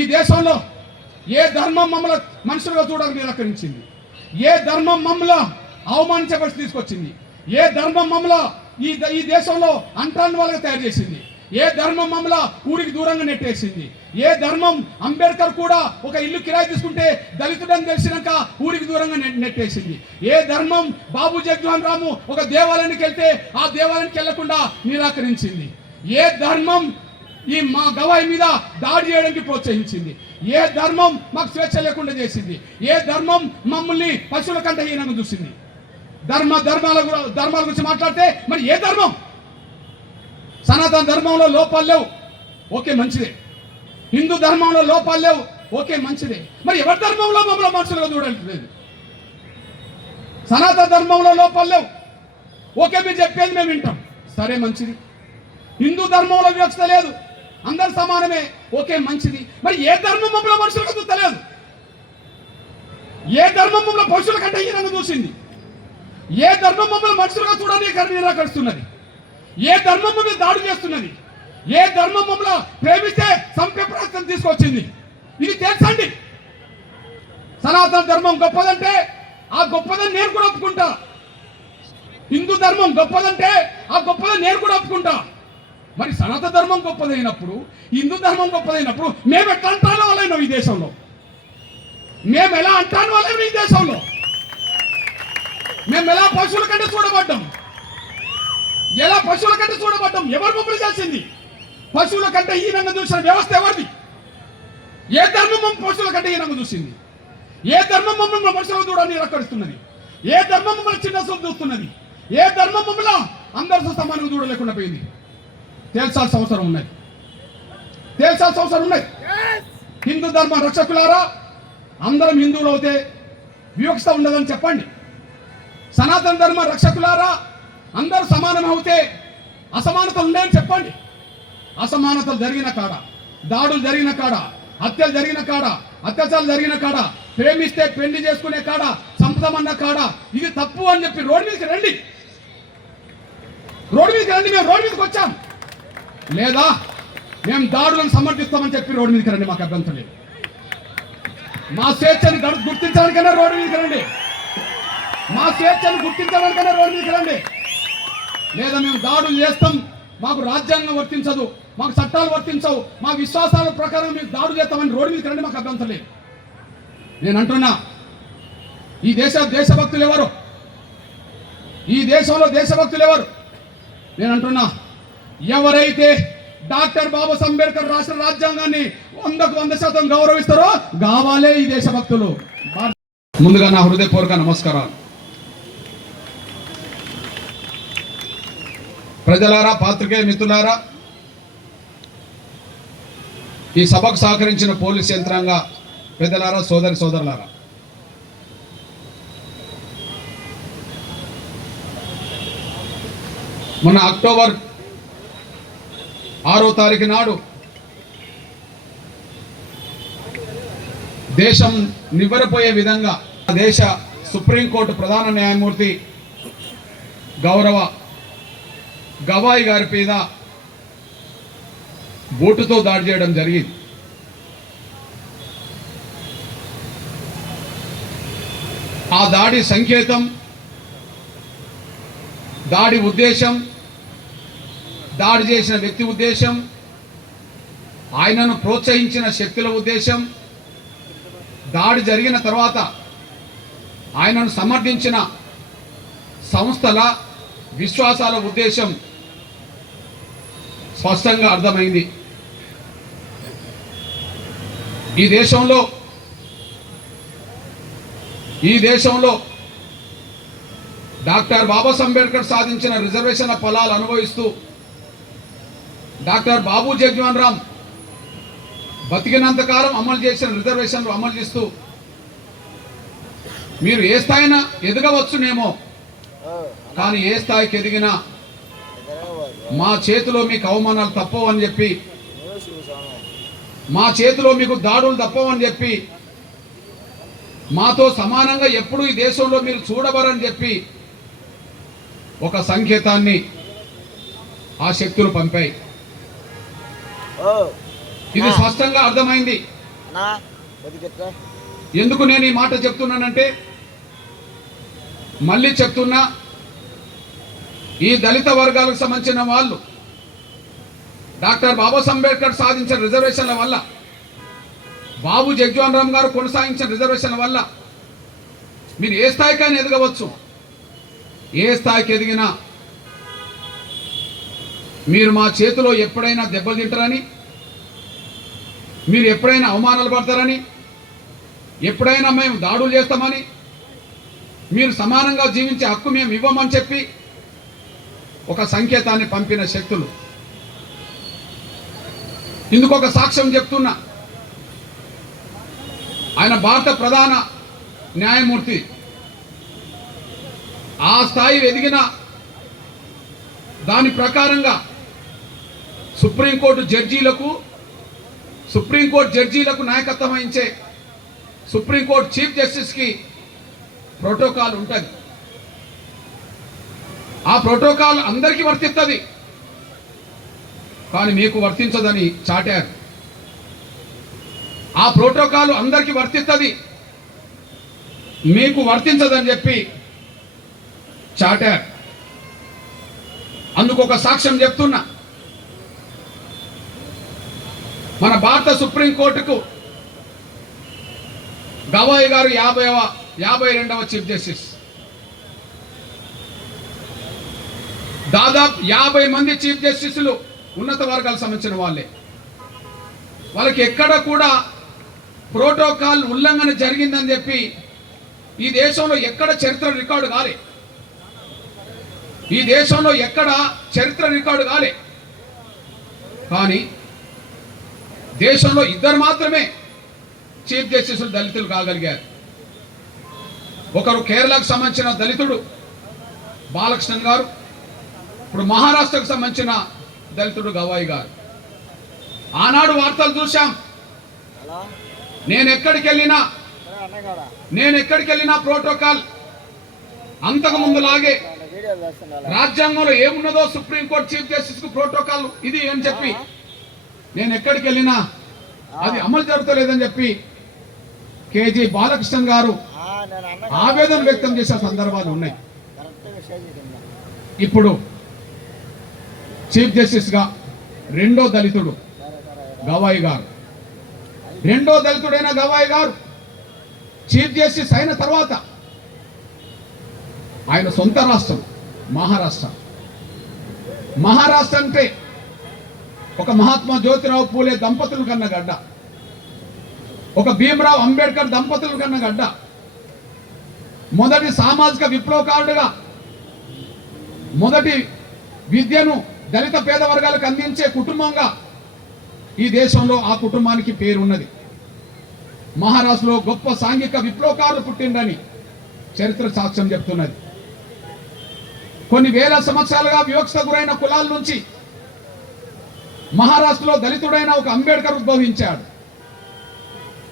ఈ దేశంలో ఏ ధర్మం మమ్మల్ని మనుషులుగా చూడడానికి నిరాకరించింది? ఏ ధర్మం మమ్మల్ని అవమానించబడి తీసుకొచ్చింది? ఏ ధర్మం మమ్మల్ని ఈ దేశంలో అంటరాని వాళ్ళగా తయారు చేసింది? ఏ ధర్మం మమ్మల్ని ఊరికి దూరంగా నెట్టేసింది? ఏ ధర్మం అంబేద్కర్ కూడా ఒక ఇల్లు కిరాయి తీసుకుంటే దళితుడని తెలిసినాక ఊరికి దూరంగా నెట్టేసింది? ఏ ధర్మం బాబు జగజ్జీవన్ రాము ఒక దేవాలయానికి వెళ్తే ఆ దేవాలయానికి వెళ్లకుండా నిరాకరించింది? ఏ ధర్మం ఈ మా గవాయి మీద దాడి చేయడానికి ప్రోత్సహించింది? ఏ ధర్మం మాకు స్వేచ్ఛ లేకుండా చేసింది? ఏ ధర్మం మమ్మల్ని పశువుల కంటే హీనంగా చూసింది? ధర్మాల గురించి మాట్లాడితే మరి ఏ ధర్మం? సనాతన ధర్మంలో లోపాలు లేవు, ఓకే మంచిదే. హిందూ ధర్మంలో లోపాలు లేవు, ఓకే మంచిదే. మరి ఎవరి ధర్మంలో మమ్మల్ని మనుషులుగా చూడలేదు? సనాతన ధర్మంలో లోపాలు లేవు, ఓకే మీరు చెప్పేది మేము వింటాం, సరే మంచిది. హిందూ ధర్మంలో వివక్షత లేదు, అందరు సమానమే, ఓకే మంచిది. మరి ఏ ధర్మం మమ్మల్ని మనుషులుగా చూస్తలేదు? ఏ ధర్మం మమ్మల్ని పశువుల కంటే హీనంగా చూసింది? ఏ ధర్మం మమ్మల్ని మనుషులుగా చూడడానికి నిరాకరిస్తున్నది? ఏ ధర్మం మమ్మల్ని దాడి చేస్తున్నది? ఏ ధర్మం మమ్మల్ని ప్రేమిస్తే సంపే ప్రయత్నం తీసుకొచ్చింది? ఇది తెలుసండి. సనాతన ధర్మం గొప్పదంటే ఆ గొప్పదని నేను కూడా ఒప్పుకుంటా. హిందూ ధర్మం గొప్పదంటే ఆ గొప్పదని నేను కూడా ఒప్పుకుంటా. మరి సనాతన ధర్మం గొప్పదైనప్పుడు, హిందూ ధర్మం గొప్పదైనప్పుడు మేము ఎట్లా అంటాను వాళ్ళైనా ఈ దేశంలో? మేము ఎలా అంటాను వాళ్ళైనా ఈ దేశంలో? మేము ఎలా పశువుల కంటే చూడబడ్డాం? ఎలా పశువుల కంటే చూడబడ్డాం? ఎవరు మమ్మల్ని చేసింది? పశువుల కంటే హీనంగా చూసిన వ్యవస్థ ఎవరిది? ఏ ధర్మం పశువుల కంటే హీనంగా చూసింది? ఏ ధర్మం మమ్మల్ని మనుషులను చూడని నిరాకరిస్తున్నది? ఏ ధర్మం మమ్మల్ని చిన్న చూపు చూస్తున్నది? ఏ ధర్మం మమ్మల్ని అందరితో సమానంగా చూడలేకుండా పోయింది? తేల్చాల్సిన అవసరం ఉన్నది, తేల్చాల్సిన అవసరం ఉన్నది. హిందూ ధర్మ రక్షకులారా, అందరం హిందువులు అవుతే వివక్షత ఉండదని చెప్పండి. సనాతన ధర్మ రక్షకులారా, అందరూ సమానం అవుతే అసమానతలు ఉన్నాయని చెప్పండి. అసమానతలు జరిగిన కాడ, దాడులు జరిగిన కాడ, హత్యలు జరిగిన కాడ, అత్యాచారాలు జరిగిన కాడ, ప్రేమిస్తే పెళ్లి చేసుకునే కాడ, సంపదమన్న కాడ ఇది తప్పు అని చెప్పి రోడ్డు మీదకి రండి. రోడ్డు మీదకి రండి. మేము రోడ్డు మీదకి వచ్చాం. లేదా మేము దాడులను సమర్థిస్తామని చెప్పి రోడ్డు మీదకి రండి, మాకు అభ్యంతరం లేదు. మా స్వేచ్ఛని గుర్తించడానికైనా రోడ్డు మీదకి రండి. మా స్వేచ్ఛను గుర్తించడానికైనా రోడ్డు మీదకి రండి. లేదా మేము దాడులు చేస్తాం, మాకు రాజ్యాంగం వర్తించదు, మాకు చట్టాలు వర్తించవు, మా విశ్వాసాల ప్రకారం మేము దాడులు చేస్తామని రోడ్డు మీదకి రండి, మాకు అభ్యంతరం లేదు. నేను అంటున్నా, ఈ దేశభక్తులు ఎవరు? ఈ దేశంలో దేశభక్తులు ఎవరు? నేను అంటున్నా, ఎవరైతే డాక్టర్ బాబాసాహెబ్ అంబేద్కర్ రాష్ట్ర రాజ్యాంగాన్ని 100% గౌరవిస్తారో కావాలే ఈ దేశభక్తులు. ముందుగా నా హృదయపూర్వక నమస్కారాలు. ప్రజలారా, పాత్రికేయ మిత్రులారా, ఈ సభకు సహకరించిన పోలీస్ యంత్రాంగ పెద్దలారా, సోదరులారా, మొన్న అక్టోబర్ 6వ తారీఖు నాడు దేశం నివ్వెరపోయే విధంగా దేశ సుప్రీంకోర్టు ప్రధాన న్యాయమూర్తి గౌరవ గవాయి గారి మీద బోటుతో దాడి చేయడం జరిగింది. ఆ దాడి సంకేతం, దాడి ఉద్దేశం, దాడి చేసిన వ్యక్తి ఉద్దేశం, ఆయనను ప్రోత్సహించిన శక్తుల ఉద్దేశం, దాడి జరిగిన తర్వాత ఆయనను సమర్థించిన సంస్థల విశ్వాసాల ఉద్దేశం స్పష్టంగా అర్థమైంది. ఈ దేశంలో డాక్టర్ బాబాసాహెబ్ అంబేద్కర్ సాధించిన రిజర్వేషన్ల ఫలాలు అనుభవిస్తూ డాక్టర్ బాబు జగజ్జీవన్ రామ్ బతికినంతకాలం అమలు చేసిన రిజర్వేషన్లు అమలు చేస్తూ మీరు ఏ స్థాయినా ఎదగవచ్చునేమో, కానీ ఏ స్థాయికి ఎదిగినా మా చేతిలో మీకు అవమానాలు తప్పవు అని చెప్పి, మా చేతిలో మీకు దాడులు తప్పవని చెప్పి, మాతో సమానంగా ఎప్పుడు ఈ దేశంలో మీరు చూడబరని చెప్పి ఒక సంకేతాన్ని ఆ శక్తులు పంపాయి. ఇది స్పష్టంగా అర్థమైంది. ఎందుకు నేను ఈ మాట చెప్తున్నానంటే, మళ్ళీ చెప్తున్నా, ఈ దళిత వర్గాలకు సంబంధించిన వాళ్ళు డాక్టర్ బాబాసాహెబ్ అంబేద్కర్ సాధించిన రిజర్వేషన్ల వల్ల, బాబు జగ్జీవన్ రామ్ గారు కొనసాగించిన రిజర్వేషన్ల వల్ల మీరు ఏ స్థాయికైనా ఎదగవచ్చు. ఏ స్థాయికి ఎదిగినా మీరు మా చేతిలో ఎప్పుడైనా దెబ్బలు తింటారని, మీరు ఎప్పుడైనా అవమానాలు పడతారని, ఎప్పుడైనా మేము దాడులు చేస్తామని, మీరు సమానంగా జీవించే హక్కు మేము ఇవ్వమని చెప్పి ఒక సంకేతాన్ని పంపిన శక్తులు. ఇందుకు ఒక సాక్ష్యం చెప్తున్నా. ఆయన భారత ప్రధాన న్యాయమూర్తి. ఆ స్థాయి ఎదిగిన దాని ప్రకారంగా సుప్రీంకోర్టు జడ్జీలకు నాయకత్వం వహించే సుప్రీంకోర్టు చీఫ్ జస్టిస్కి ప్రోటోకాల్ ఉంటుంది. ఆ ప్రోటోకాల్ అందరికీ వర్తిస్తుంది, కానీ మీకు వర్తించదని చాటారు. ఆ ప్రోటోకాల్ అందరికీ వర్తిస్తుంది, మీకు వర్తించదని చెప్పి చాటారు. అందుకు ఒక సాక్ష్యం చెప్తున్నా. మన భారత సుప్రీంకోర్టుకు గవాయి గారు 52వ చీఫ్ జస్టిస్. దాదాపు 50 మంది చీఫ్ జస్టిస్లు ఉన్నత వర్గాలకు సంబంధించిన వాళ్ళే. వాళ్ళకి ఎక్కడ కూడా ప్రోటోకాల్ ఉల్లంఘన జరిగిందని చెప్పి ఈ దేశంలో ఎక్కడ చరిత్ర రికార్డు కాలే. ఈ దేశంలో ఎక్కడ చరిత్ర రికార్డు కాలే. కానీ దేశంలో 2 మాత్రమే చీఫ్ జస్టిస్లు దళితులు కాగలిగారు. ఒకరు కేరళకు సంబంధించిన దళితుడు బాలకృష్ణన్ గారు, ఇప్పుడు మహారాష్ట్రకు సంబంధించిన దళితుడు గవాయి గారు. ఆనాడు వార్తలు చూశాం. నేను ఎక్కడికి వెళ్ళినా ప్రోటోకాల్ అంతకు ముందులాగే రాజ్యాంగంలో ఏమున్నదో సుప్రీంకోర్టు చీఫ్ జస్టిస్ కు ప్రోటోకాల్ ఇది అని చెప్పి నేను ఎక్కడికి వెళ్ళినా అది అమలు జరుగుతలేదని చెప్పి కేజీ బాలకృష్ణన్ గారు ఆవేదన వ్యక్తం చేసే సందర్భాలు ఉన్నాయి. ఇప్పుడు చీఫ్ జస్టిస్ గా రెండో దళితుడు గవాయి గారు, రెండో దళితుడైన గవాయి గారు చీఫ్ జస్టిస్ అయిన తర్వాత ఆయన సొంత రాష్ట్రం మహారాష్ట్ర. మహారాష్ట్ర అంటే ఒక మహాత్మా జ్యోతిరావు పూలే దంపతులు కన్న గడ్డ, ఒక భీమరావు అంబేద్కర్ దంపతులు కన్న గడ్డ. మొదటి సామాజిక విప్లవకారుడిగా మొదటి విద్యను దళిత పేద వర్గాలకు అందించే కుటుంబంగా ఈ దేశంలో ఆ కుటుంబానికి పేరున్నది. మహారాష్ట్రలో గొప్ప సాంఘిక విప్లవకారులు పుట్టిందని చరిత్ర సాక్ష్యం చెప్తున్నది. కొన్ని వేల సంవత్సరాలుగా వివక్షత గురైన కులాల నుంచి మహారాష్ట్రలో దళితుడైన ఒక అంబేద్కర్ ఉద్భవించాడు.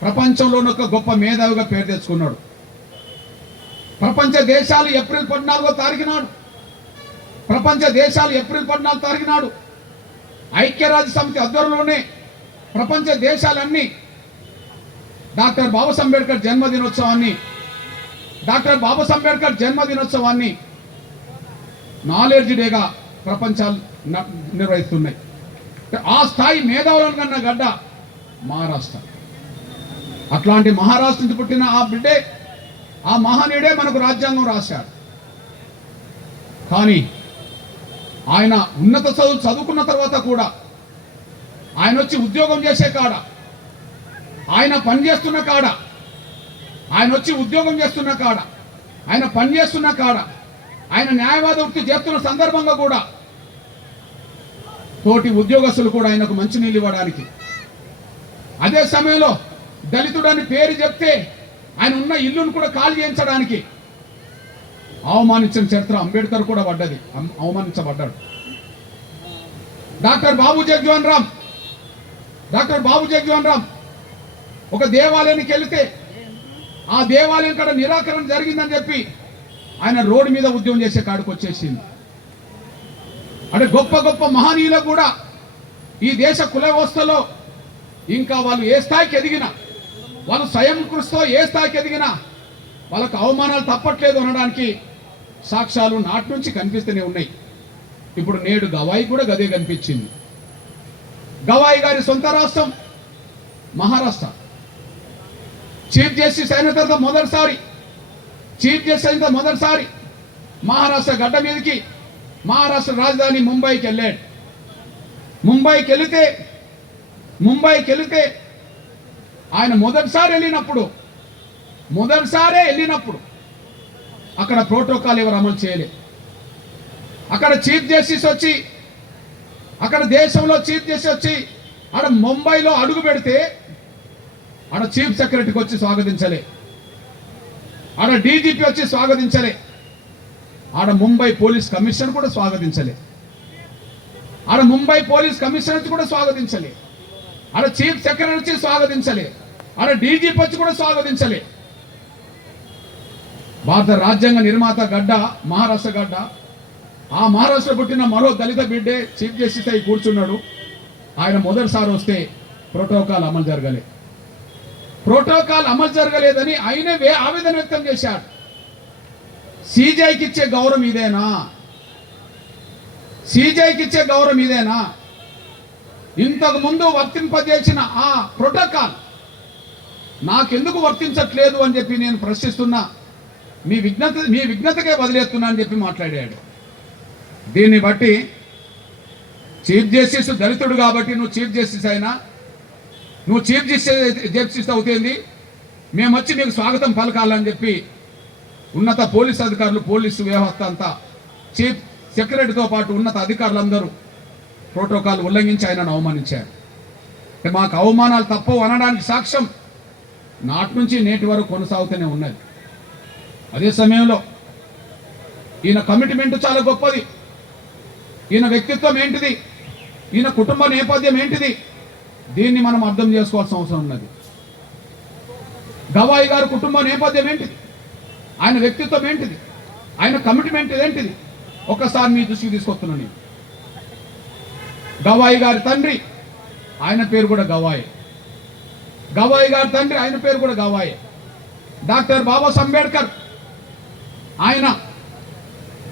ప్రపంచంలోని ఒక గొప్ప మేధావిగా పేరు తెచ్చుకున్నాడు. ప్రపంచ దేశాలు ఏప్రిల్ 14వ తారీఖు నాడు ఐక్యరాజ్య సమితి ఆధ్వర్యంలోనే ప్రపంచ దేశాలన్నీ డాక్టర్ బాబాసాహెబ్ అంబేద్కర్ జన్మదినోత్సవాన్ని నాలెడ్జ్ డేగా ప్రపంచాలు నిర్వహిస్తున్నాయి. ఆ స్థాయి మేధావులను కన్నా గడ్డ మహారాష్ట్ర. అట్లాంటి మహారాష్ట్ర నుంచి పుట్టిన ఆ బిడ్డే, ఆ మహనీయుడే మనకు రాజ్యాంగం రాశాడు. కానీ ఆయన ఉన్నత చదువుకున్న తర్వాత కూడా ఆయన వచ్చి ఉద్యోగం చేసే కాడ, ఆయన పనిచేస్తున్న కాడ, ఆయన వచ్చి ఉద్యోగం చేస్తున్న కాడ, ఆయన పనిచేస్తున్న కాడ, ఆయన న్యాయవాద వృత్తి చేస్తున్న సందర్భంగా కూడా తోటి ఉద్యోగస్తులు కూడా ఆయనకు మంచినీళ్ళు ఇవ్వడానికి, అదే సమయంలో దళితుడని పేరు చెప్తే ఆయన ఉన్న ఇల్లును కూడా ఖాళీ చేయించడానికి అవమానించిన చరిత్ర అంబేద్కర్ కూడా అవమానించబడ్డాడు. డాక్టర్ బాబు జగ్జీవన్ రామ్ ఒక దేవాలయానికి వెళితే ఆ దేవాలయం కాడ నిరాకరణ జరిగిందని చెప్పి ఆయన రోడ్డు మీద ఉద్యమం చేసే కాడికి వచ్చేసింది. అంటే గొప్ప గొప్ప మహనీయులు కూడా ఈ దేశ కుల వ్యవస్థలో ఇంకా వాళ్ళు ఏ స్థాయికి ఎదిగినా వాళ్ళు స్వయం కృషితో ఏ స్థాయికి ఎదిగినా వాళ్ళకు అవమానాలు తప్పట్లేదు అనడానికి సాక్ష్యాలు నాటి నుంచి కనిపిస్తూనే ఉన్నాయి. ఇప్పుడు నేడు గవాయి కూడా గదే కనిపించింది. గవాయి గారి సొంత రాష్ట్రం మహారాష్ట్ర. చీఫ్ జస్టిస్ అయిన తర్వాత మొదటిసారి మహారాష్ట్ర గడ్డ మీదకి మహారాష్ట్ర రాజధాని ముంబైకి వెళ్ళాడు. ముంబైకి వెళితే ఆయన మొదటిసారి వెళ్ళినప్పుడు అక్కడ ప్రోటోకాల్ ఎవరు అమలు చేయలే. అక్కడ చీఫ్ జస్టిస్ వచ్చి అక్కడ దేశంలో చీఫ్ జస్టిస్ వచ్చి ఆడ ముంబైలో అడుగు పెడితే ఆడ చీఫ్ సెక్రటరీకి వచ్చి స్వాగతించలే, ఆడ డీజీపీ వచ్చి స్వాగతించలే, ఆడ ముంబై పోలీస్ కమిషనర్ కూడా స్వాగతించలే, ఆడ చీఫ్ సెక్రటరీ వచ్చి స్వాగతించలే, ఆడ డీజీపీ వచ్చి కూడా స్వాగతించలే. భారత రాజ్యాంగ నిర్మాత గడ్డ మహారాష్ట్ర గడ్డ. ఆ మహారాష్ట్ర పుట్టిన మరో దళిత బిడ్డే చీఫ్ జస్టిస్ అయి కూర్చున్నాడు. ఆయన మొదటిసారి వస్తే ప్రోటోకాల్ అమలు జరగలేదని ఆయనే ఆవేదన వ్యక్తం చేశాడు. సీజేఐకి ఇచ్చే గౌరవం ఇదేనా? ఇంతకు ముందు వర్తింపజేసిన ఆ ప్రోటోకాల్ నాకెందుకు వర్తించట్లేదు అని చెప్పి నేను ప్రశ్నిస్తున్నా. మీ విఘ్నతకే వదిలేస్తున్నా అని చెప్పి మాట్లాడాడు. దీన్ని బట్టి చీఫ్ జస్టిస్ దళితుడు కాబట్టి నువ్వు చీఫ్ జస్టిస్ అవుతుంది, మేము వచ్చి మీకు స్వాగతం పలకాలని చెప్పి ఉన్నత పోలీస్ అధికారులు, పోలీసు వ్యవస్థ అంతా, చీఫ్ సెక్రటరీతో పాటు ఉన్నత అధికారులందరూ ప్రోటోకాల్ ఉల్లంఘించి ఆయనను అవమానించారు. మాకు అవమానాలు తప్పవు అనడానికి సాక్ష్యం నాటి నుంచి నేటి వరకు కొనసాగుతూనే ఉన్నది. అదే సమయంలో ఈయన కమిట్మెంట్ చాలా గొప్పది, ఈయన వ్యక్తిత్వం ఏంటిది, ఈయన కుటుంబ నేపథ్యం ఏంటిది, దీన్ని మనం అర్థం చేసుకోవాల్సిన అవసరం ఉన్నది. గవాయి గారి కుటుంబ నేపథ్యం ఏంటిది, ఆయన వ్యక్తిత్వం ఏంటిది, ఆయన కమిట్మెంట్ ఏంటిది, ఒక్కసారి మీ దృష్టికి తీసుకొస్తున్నాను నేను. గవాయి గారి తండ్రి ఆయన పేరు కూడా గవాయే. డాక్టర్ బాబాసాహెబ్ అంబేద్కర్ ఆయన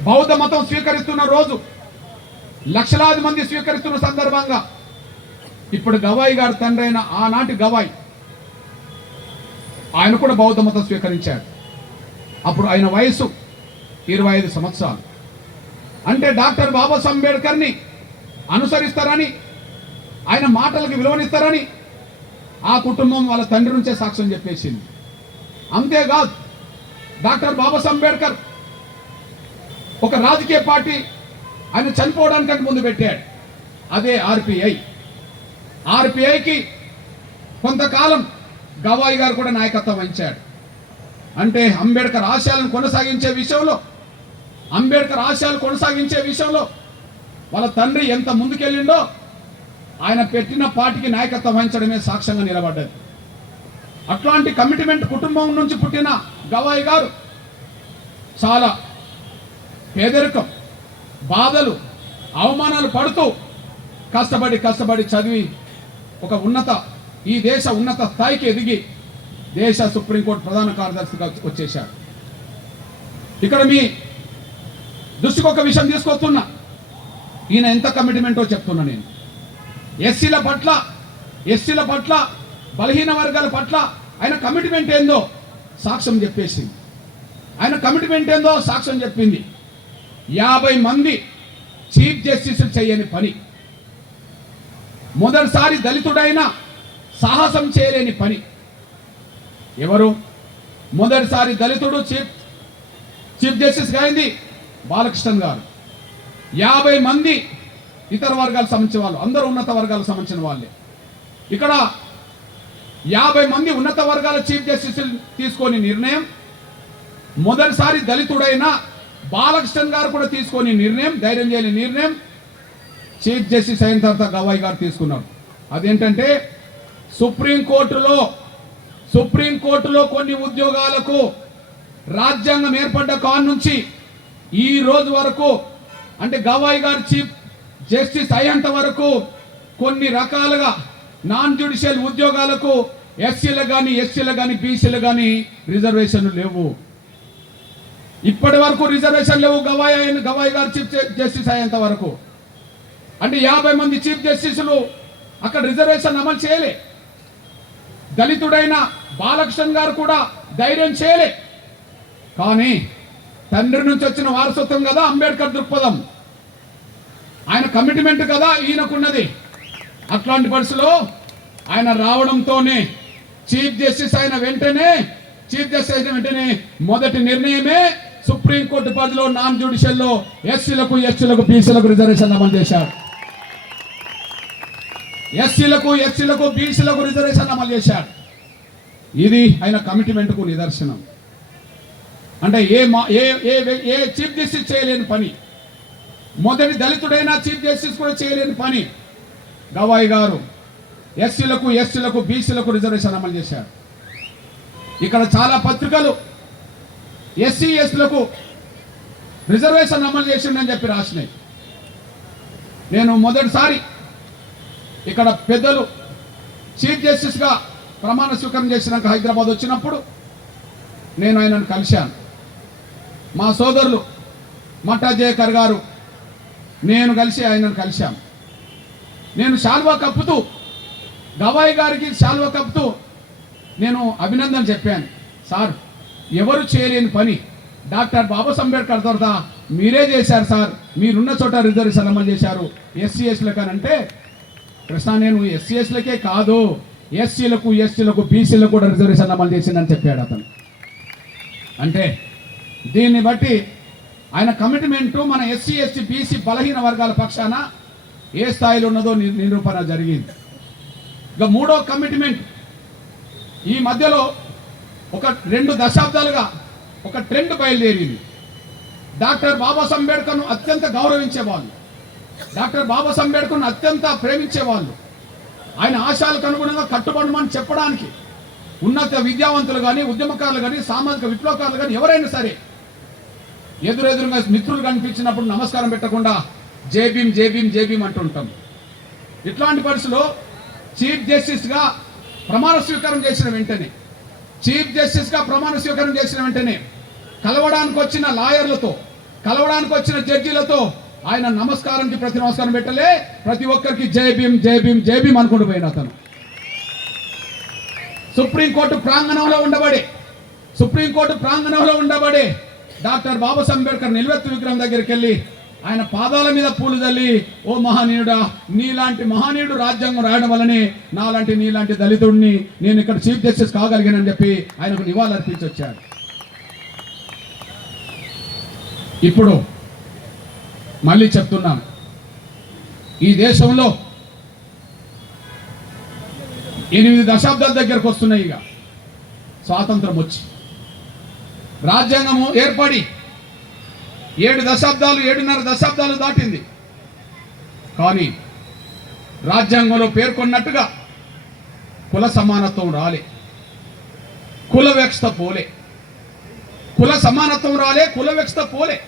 బౌద్ధ మతం స్వీకరిస్తున్న రోజు, లక్షలాది మంది స్వీకరిస్తున్న సందర్భంగా ఇప్పుడు గవాయి గారి తండ్రి అయిన ఆనాటి గవాయి ఆయన కూడా బౌద్ధ మతం స్వీకరించాడు. అప్పుడు ఆయన వయసు 25 సంవత్సరాలు. అంటే డాక్టర్ బాబాసాహెబ్ అంబేద్కర్ని అనుసరిస్తారని, ఆయన మాటలకు విలువనిస్తారని ఆ కుటుంబం వాళ్ళ తండ్రి నుంచే సాక్ష్యం చెప్పేసింది. అంతేకాదు, డాక్టర్ బాబాసాహెబ్ అంబేద్కర్ ఒక రాజకీయ పార్టీ ఆయన చనిపోవడానికంటే ముందు పెట్టాడు, అదే ఆర్పిఐకి కొంతకాలం గవాయి గారు కూడా నాయకత్వం వహించాడు. అంటే అంబేద్కర్ ఆశయాలను కొనసాగించే విషయంలో వాళ్ళ తండ్రి ఎంత ముందుకెళ్ళిండో ఆయన పెట్టిన పార్టీకి నాయకత్వం వహించడమే సాక్ష్యంగా నిలబడ్డది. అట్లాంటి కమిట్మెంట్ కుటుంబం నుంచి పుట్టిన గవాయి గారు చాలా పేదరికం, బాధలు, అవమానాలు పడుతూ కష్టపడి చదివి ఒక ఈ దేశ ఉన్నత స్థాయికి ఎదిగి దేశ సుప్రీంకోర్టు ప్రధాన కార్యదర్శిగా వచ్చేశాడు. ఇక్కడ మీ దృష్టికి ఒక విషయం తీసుకొస్తున్నా, ఈయన ఎంత కమిట్మెంటో చెప్తున్నా నేను. ఎస్సీల పట్ల బలహీన వర్గాల పట్ల ఆయన కమిట్మెంట్ ఏందో సాక్ష్యం చెప్పేసింది. 50 మంది చీఫ్ జస్టిస్ చేయని పని, మొదటిసారి దళితుడైన సాహసం చేయలేని పని. ఎవరు మొదటిసారి దళితుడు చీఫ్ జస్టిస్ అయింది? బాలకృష్ణన్ గారు. 50 మంది ఇతర వర్గాలకు సంబంధించిన వాళ్ళు, అందరూ ఉన్నత వర్గాలకు సంబంధించిన వాళ్ళే. ఇక్కడ 50 మంది ఉన్నత వర్గాల చీఫ్ జస్టిస్ తీసుకొని నిర్ణయం, మొదటిసారి దళితుడైన బాలకృష్ణన్ గారు కూడా తీసుకొని నిర్ణయం, ధైర్యం చేయని నిర్ణయం చీఫ్ జస్టిస్ అయిన తర్వాత గవాయి గారు తీసుకున్నారు. అదేంటంటే సుప్రీంకోర్టులో కొన్ని ఉద్యోగాలకు రాజ్యాంగం ఏర్పడ్డ కాన్ నుంచి ఈ రోజు వరకు, అంటే గవాయి గారు చీఫ్ జస్టిస్ అయ్యేంత వరకు కొన్ని రకాలుగా నాన్ జ్యుడిషియల్ ఉద్యోగాలకు ఎస్సీలకు కానీ ఎస్సీలకు కానీ బీసీలకు కానీ రిజర్వేషన్లు లేవు. ఇప్పటి వరకు రిజర్వేషన్ లేవు. గవాయి గారు చీఫ్ జస్టిస్ అయ్యేంత వరకు అంటే 50 మంది చీఫ్ జస్టిస్లు అక్కడ రిజర్వేషన్ అమలు చేయలే. దళితుడైన బాలకృష్ణన్ గారు కూడా ధైర్యం చేయలే. కానీ తండ్రి నుంచి వచ్చిన వారసత్వం కదా అంబేద్కర్ దృక్పథం, ఆయన కమిట్మెంట్ కదా ఈయనకున్నది. అట్లాంటి పరిస్థితిలో ఆయన రావడంతోనే చీఫ్ జస్టిస్ అయిన వెంటనే మొదటి నిర్ణయమే సుప్రీంకోర్టు పరిధిలో నాన్ జ్యుడిషియల్లో ఎస్సీలకు ఎస్టీలకు బీసీలకు రిజర్వేషన్ అమలు చేశారు. ఎస్సీలకు బీసీలకు రిజర్వేషన్ అమలు చేశారు. ఇది ఆయన కమిట్మెంట్కు నిదర్శనం. అంటే ఏ చీఫ్ జస్టిస్ చేయలేని పని, మొదటి దళితుడైన చీఫ్ జస్టిస్ కూడా చేయలేని పని గవాయి గారు ఎస్సీలకు బీసీలకు రిజర్వేషన్ అమలు చేశారు. ఇక్కడ చాలా పత్రికలు ఎస్సీ ఎస్టీలకు రిజర్వేషన్ అమలు చేసిందని చెప్పి రాసినాయి. నేను మొదటిసారి ఇక్కడ పెద్దలు చీఫ్ జస్టిస్గా ప్రమాణ స్వీకారం చేసినాక హైదరాబాద్ వచ్చినప్పుడు నేను ఆయనను కలిశాను. మా సోదరులు మట్టా జయకర్ గారు నేను కలిసి ఆయనను కలిశాం. నేను శాల్వా కప్పుతూ గవాయి గారికి శాల్వా కప్పుతూ నేను అభినందన చెప్పాను. సార్, ఎవరు చేయలేని పని డాక్టర్ బాబాసాహెబ్ అంబేద్కర్ తర్వాత మీరే చేశారు సార్, మీరున్న చోట రిజర్వేషన్ అమలు చేశారు ఎస్సీ ఎస్టీలకు అంటే, కృష్ణ నేను ఎస్సీ ఎస్టీలకే కాదు ఎస్సీలకు బీసీలకు కూడా రిజర్వేషన్ అమలు చేసిందని చెప్పాడు అతను. అంటే దీన్ని బట్టి ఆయన కమిట్మెంటు మన ఎస్సీ ఎస్టీ బీసీ బలహీన వర్గాల పక్షాన ఏ స్థాయిలో ఉన్నదో నిరూపణ జరిగింది. ఇక మూడో కమిట్మెంట్, ఈ మధ్యలో ఒక 2 దశాబ్దాలుగా ఒక ట్రెండ్ బయలుదేరింది. డాక్టర్ బాబాసాహెబ్ అంబేద్కర్ను అత్యంత గౌరవించేవాళ్ళు, డాక్టర్ బాబాసాహెబ్ అంబేద్కర్ను అత్యంత ప్రేమించేవాళ్ళు, ఆయన ఆశయాలకు అనుగుణంగా కట్టుబడమని చెప్పడానికి ఉన్నత విద్యావంతులు కానీ ఉద్యమకారులు కానీ సామాజిక విప్లవకారులు కానీ ఎవరైనా సరే ఎదురుగా మిత్రులు కనిపించినప్పుడు నమస్కారం పెట్టకుండా జై భీమ్ అంటుంటాం. ఇట్లాంటి పరిస్థితిలో చీఫ్ జస్టిస్గా ప్రమాణ స్వీకారం చేసిన వెంటనే కలవడానికి వచ్చిన లాయర్లతో, కలవడానికి వచ్చిన జడ్జీలతో ఆయన ప్రతి నమస్కారం పెట్టలే, ప్రతి ఒక్కరికి జై భీమ్ అనుకుంటూ పోయిన అతను సుప్రీంకోర్టు ప్రాంగణంలో ఉండబడే డాక్టర్ బాబాసాహెబ్ అంబేద్కర్ నిలువెత్తు విగ్రహం దగ్గరికి వెళ్ళి ఆయన పాదాల మీద పూలు చల్లి, ఓ మహనీయుడా, నీలాంటి మహనీయుడు రాజ్యాంగం రాయడం వల్లనే నీలాంటి దళితుడిని నేను ఇక్కడ చీఫ్ జస్టిస్ కాగలిగానని చెప్పి ఆయనకు నివాళులర్పించి వచ్చాడు. ఇప్పుడు మళ్ళీ చెప్తున్నాను, ఈ దేశంలో 8 దశాబ్దాల దగ్గరకు వస్తున్నాయి. ఇక స్వాతంత్రం వచ్చి రాజ్యాంగము ఏర్పడి 7.5 దశాబ్దాలు దాటింది. కానీ రాజ్యాంగంలో పేర్కొన్నట్టుగా కుల సమానత్వం రాలే, కుల వ్యవస్థ పోలే.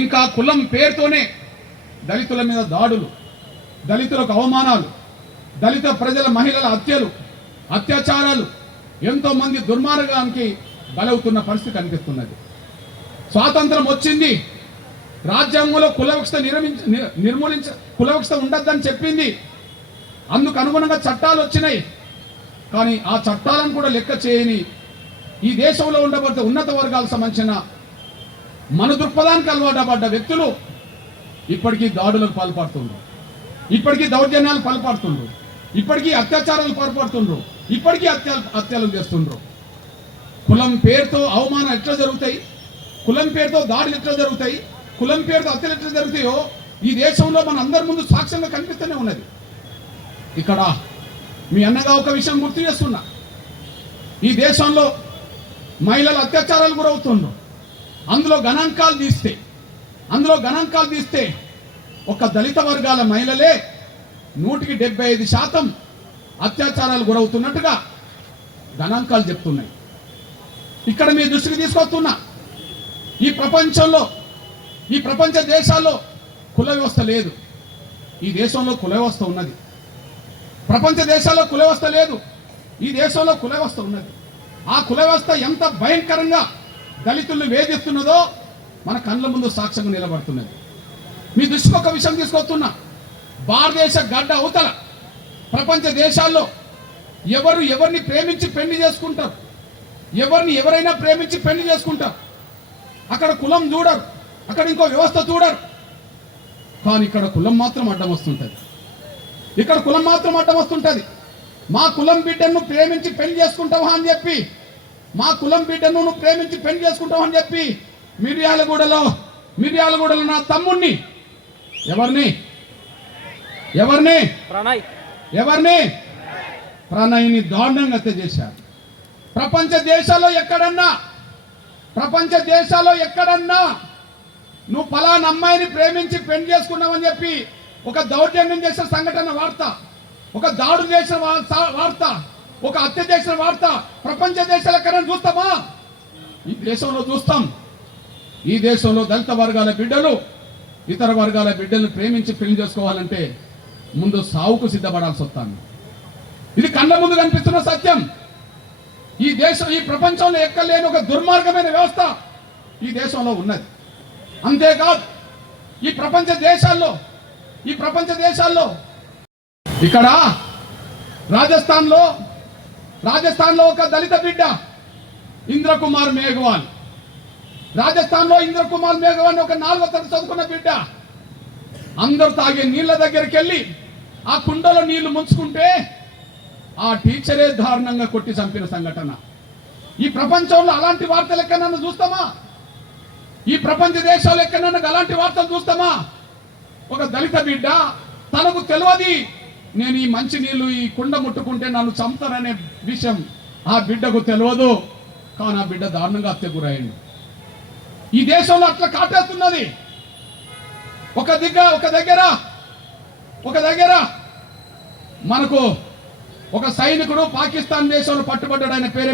ఇంకా కులం పేరుతోనే దళితుల మీద దాడులు, దళితులకు అవమానాలు, దళిత ప్రజల మహిళల అత్యాచారాలు, ఎంతో మంది దుర్మార్గానికి బలవుతున్న పరిస్థితి కనిపిస్తున్నది. స్వాతంత్రం వచ్చింది, రాజ్యాంగంలో కుల వ్యవస్థ ఉండద్దని చెప్పింది, అందుకు అనుగుణంగా చట్టాలు వచ్చినాయి. కానీ ఆ చట్టాలను కూడా లెక్క చేయని ఈ దేశంలో ఉండబడితే ఉన్నత వర్గాలకు సంబంధించిన మన దృక్పథానికి అలవాటుపడ్డ వ్యక్తులు ఇప్పటికీ దాడులకు పాల్పడుతున్నారు, ఇప్పటికీ దౌర్జన్యాలు పాల్పడుతున్నారు, ఇప్పటికీ అత్యాచారాలు పాల్పడుతున్నారు, ఇప్పటికీ హత్యలు చేస్తున్నారు. కులం పేరుతో అవమానం ఎట్లా జరుగుతాయి, కులం పేరుతో దాడులు ఎట్లా జరుగుతాయి, కులం పేరుతో హత్యలు ఎట్లా జరుగుతాయో ఈ దేశంలో మన అందరి ముందు సాక్ష్యంగా కనిపిస్తూనే ఉన్నది. ఇక్కడ మీ అన్నగా ఒక విషయం గుర్తు చేస్తున్నా, ఈ దేశంలో మహిళలు అత్యాచారాలు గురవుతున్నారు. అందులో గణాంకాలు తీస్తే ఒక దళిత వర్గాల మహిళలే 175% అత్యాచారాలు గురవుతున్నట్టుగా గణాంకాలు చెప్తున్నాయి. ఇక్కడ మీ దృష్టికి తీసుకొస్తున్నా, ఈ ప్రపంచ దేశాల్లో కుల వ్యవస్థ లేదు, ఈ దేశంలో కుల వ్యవస్థ ఉన్నది. ప్రపంచ దేశాల్లో కుల వ్యవస్థ లేదు, ఈ దేశంలో కుల వ్యవస్థ ఉన్నది. ఆ కుల వ్యవస్థ ఎంత భయంకరంగా దళితుల్ని వేధిస్తున్నదో మన కళ్ళ ముందు సాక్ష్యంగా నిలబడుతున్నది. మీ దృష్టికి ఒక విషయం తీసుకొస్తున్నా. భారతదేశ గడ్డ అవతల ప్రపంచ దేశాల్లో ఎవరిని ప్రేమించి పెళ్లి చేసుకుంటారు, ఎవరైనా ప్రేమించి పెళ్లి చేసుకుంటారు. అక్కడ కులం చూడరు, అక్కడ ఇంకో వ్యవస్థ చూడరు. కానీ ఇక్కడ కులం మాత్రం అడ్డం వస్తుంటుంది. ఇక్కడ కులం మాత్రం అడ్డం వస్తుంటుంది. మా కులం బిడ్డను ప్రేమించి పెళ్లి చేసుకుంటావా అని చెప్పి, మా కులం బిడ్డను నువ్వు ప్రేమించి పెళ్లి చేసుకుంటావా అని చెప్పి మిర్యాలగూడలో నా తమ్ముణ్ణి ఎవరిని ప్రణయ్ని దారుణంగా హత్య చేశారు. ప్రపంచ దేశాల్లో ఎక్కడన్నా నువ్వు పలానా అమ్మాయిని ప్రేమించి పెళ్లి చేసుకున్నావని చెప్పి ఒక దౌర్జన్యం చేసిన సంఘటన వార్త, ఒక దాడులు చేసిన వార్త, ఒక హత్య చేసిన వార్త ప్రపంచ దేశాలు ఎక్కడైనా చూస్తామా? ఈ దేశంలో చూస్తాం. ఈ దేశంలో దళిత వర్గాల బిడ్డలు ఇతర వర్గాల బిడ్డలను ప్రేమించి పెళ్లి చేసుకోవాలంటే ముందు సావుకు సిద్ధపడాల్సి వస్తాను. ఇది కళ్ళ ముందు కనిపిస్తున్న సత్యం. ఈ ప్రపంచంలో ఎక్కలేని ఒక దుర్మార్గమైన వ్యవస్థ ఈ దేశంలో ఉన్నది. అంతేకాదు ఈ ప్రపంచ దేశాల్లో ఇక్కడ రాజస్థాన్లో ఒక దళిత బిడ్డ ఇంద్రకుమార్ మేఘవాల్, రాజస్థాన్లో ఇంద్రకుమార్ మేఘవాల్ ఒక 4వ తరగతి చదువుకున్న బిడ్డ అందరూ తాగే నీళ్ల దగ్గరికి వెళ్ళి ఆ కుండలో నీళ్లు ముంచుకుంటే ఆ టీచరే దారుణంగా కొట్టి చంపిన సంఘటన. ఈ ప్రపంచంలో అలాంటి వార్తలు ఎక్కడన్నా చూస్తామా? ఈ ప్రపంచ దేశాలు ఎక్కడన్నా అలాంటి వార్తలు చూస్తామా? ఒక దళిత బిడ్డ తనకు తెలియదు నేను ఈ మంచి నీళ్లు ఈ కుండ ముట్టుకుంటే నన్ను చంపుతాననే విషయం ఆ బిడ్డకు తెలియదు. కానీ ఆ బిడ్డ దారుణంగా హత్య గురైంది. ఈ దేశంలో అట్లా కాటేస్తున్నది. ఒక దగ్గర మనకు ఒక సైనికుడు పాకిస్తాన్ దేశంలో పట్టుబడ్డాడు. ఆయన పేరు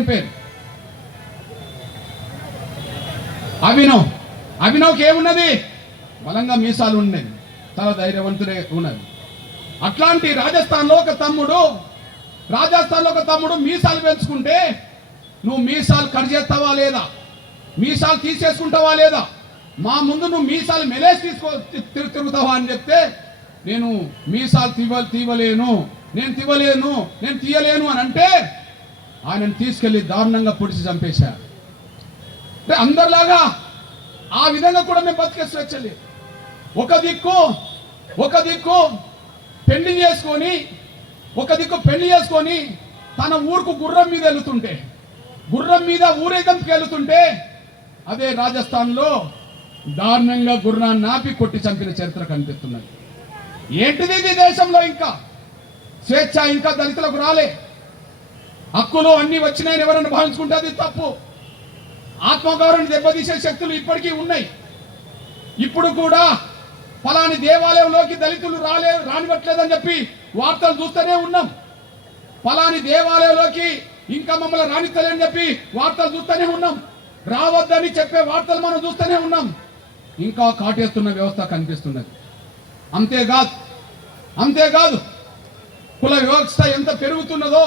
అభినవ్కి ఏమున్నది? బలంగా మీసాలు ఉన్నాయి, చాలా ధైర్యవంతుడే ఉన్నది. అట్లాంటి రాజస్థాన్లో ఒక తమ్ముడు మీసాలు పెంచుకుంటే నువ్వు మీసాలు కట్ చేస్తావా లేదా, మీసాలు తీసేసుకుంటావా లేదా, మా ముందు నువ్వు మీసాలు మెలేసి తిరుగుతావా అని చెప్తే నేను మీసాలు తీయలేను అని అంటే ఆయనను తీసుకెళ్లి దారుణంగా పొడిచి చంపేశారు. అంటే అందరిలాగా ఆ విధంగా కూడా మేము బతికే స్వేచ్ఛ లేదు. ఒక దిక్కు పెళ్లి చేసుకొని తన ఊరుకు గుర్రం మీద ఊరేగింపుకి వెళుతుంటే అదే రాజస్థాన్లో దారుణంగా గుర్రాన్ని నాపి కొట్టి చంపిన చరిత్ర కనిపిస్తున్నది. ఏంటిది ఇది దేశంలో? ఇంకా స్వేచ్ఛ ఇంకా దళితులకు రాలే. హక్కులు అన్ని వచ్చినాయని ఎవరన్నా భావించుకుంటే అది తప్పు. ఆత్మగౌరవం దెబ్బతీసే శక్తులు ఇప్పటికీ ఉన్నాయి. ఇప్పుడు కూడా ఫలాని దేవాలయంలోకి దళితులు రానివ్వట్లేదని చెప్పి వార్తలు చూస్తూనే ఉన్నాం. ఫలాని దేవాలయంలోకి ఇంకా మమ్మల్ని రానిస్తలేని చెప్పి వార్తలు చూస్తూనే ఉన్నాం. రావద్దని చెప్పే వార్తలు మనం చూస్తూనే ఉన్నాం. ఇంకా కాటేస్తున్న వ్యవస్థ కనిపిస్తున్నది. అంతేకాదు కుల వ్యవస్థ ఎంత పెరుగుతున్నదో,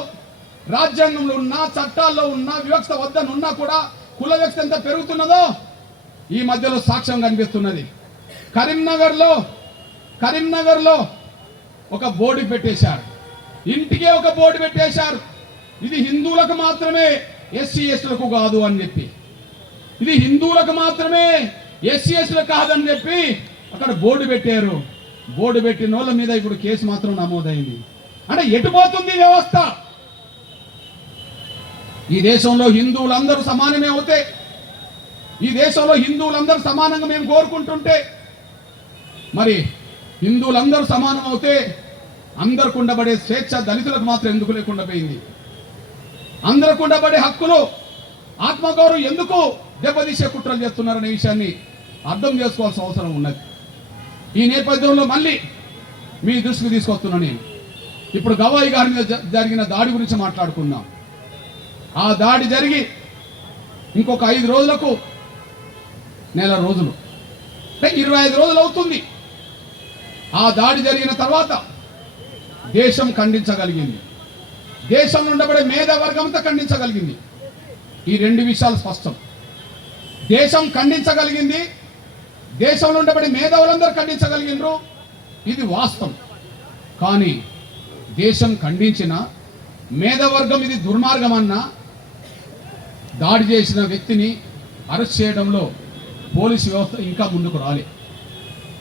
రాజ్యాంగంలో ఉన్న చట్టాల్లో ఉన్న వ్యవస్థ వద్దనున్నా కూడా కుల వ్యవస్థ ఎంత పెరుగుతున్నదో ఈ మధ్యలో సాక్ష్యం కనిపిస్తున్నది. కరీంనగర్లో ఒక బోర్డు పెట్టేశారు. ఇంటికే ఒక బోర్డు పెట్టేశారు. ఇది హిందువులకు మాత్రమే, ఎస్సీ ఎస్టీలకు కాదు అని చెప్పి. ఇది హిందువులకు మాత్రమే, ఎస్సీ ఎస్టీలకు కాదని చెప్పి అక్కడ బోర్డు పెట్టారు. బోర్డు పెట్టిన వాళ్ళ మీద ఇప్పుడు కేసు మాత్రం నమోదైంది. అంటే ఎటుపోతుంది వ్యవస్థ? ఈ దేశంలో హిందువులందరూ సమానమే అవుతే, ఈ దేశంలో హిందువులందరూ సమానంగా మేము కోరుకుంటుంటే, మరి హిందువులందరూ సమానం అవుతే అందరికి ఉండబడే స్వేచ్ఛ దళితులకు మాత్రం ఎందుకు లేకుండా పోయింది? అందరికి ఉండబడే హక్కులు, ఆత్మగౌరవం ఎందుకు దెబ్బతీసే కుట్రలు చేస్తున్నారనే విషయాన్ని అర్థం చేసుకోవాల్సిన అవసరం ఉన్నది. ఈ నేపథ్యంలో మళ్ళీ మీ దృష్టికి తీసుకొస్తున్నా. నేను ఇప్పుడు గవాయి గారి మీద జరిగిన దాడి గురించి మాట్లాడుకుందాం. ఆ దాడి జరిగి ఇంకొక 5 రోజులకు, నెల రోజులు, అంటే 25 రోజులు అవుతుంది. ఆ దాడి జరిగిన తర్వాత దేశం ఖండించగలిగింది. దేశంలో ఉండబడే మేధావర్గంతో ఖండించగలిగింది. ఈ రెండు విషయాలు స్పష్టం. దేశం ఖండించగలిగింది, దేశంలో ఉండబడే మేధావులందరూ ఖండించగలిగినరు, ఇది వాస్తవం. కానీ దేశం ఖండించిన మేధావర్గం ఇది దుర్మార్గం అన్నా దాడి చేసిన వ్యక్తిని అరెస్ట్ చేయడంలో పోలీసు వ్యవస్థ ఇంకా ముందుకు రాలే.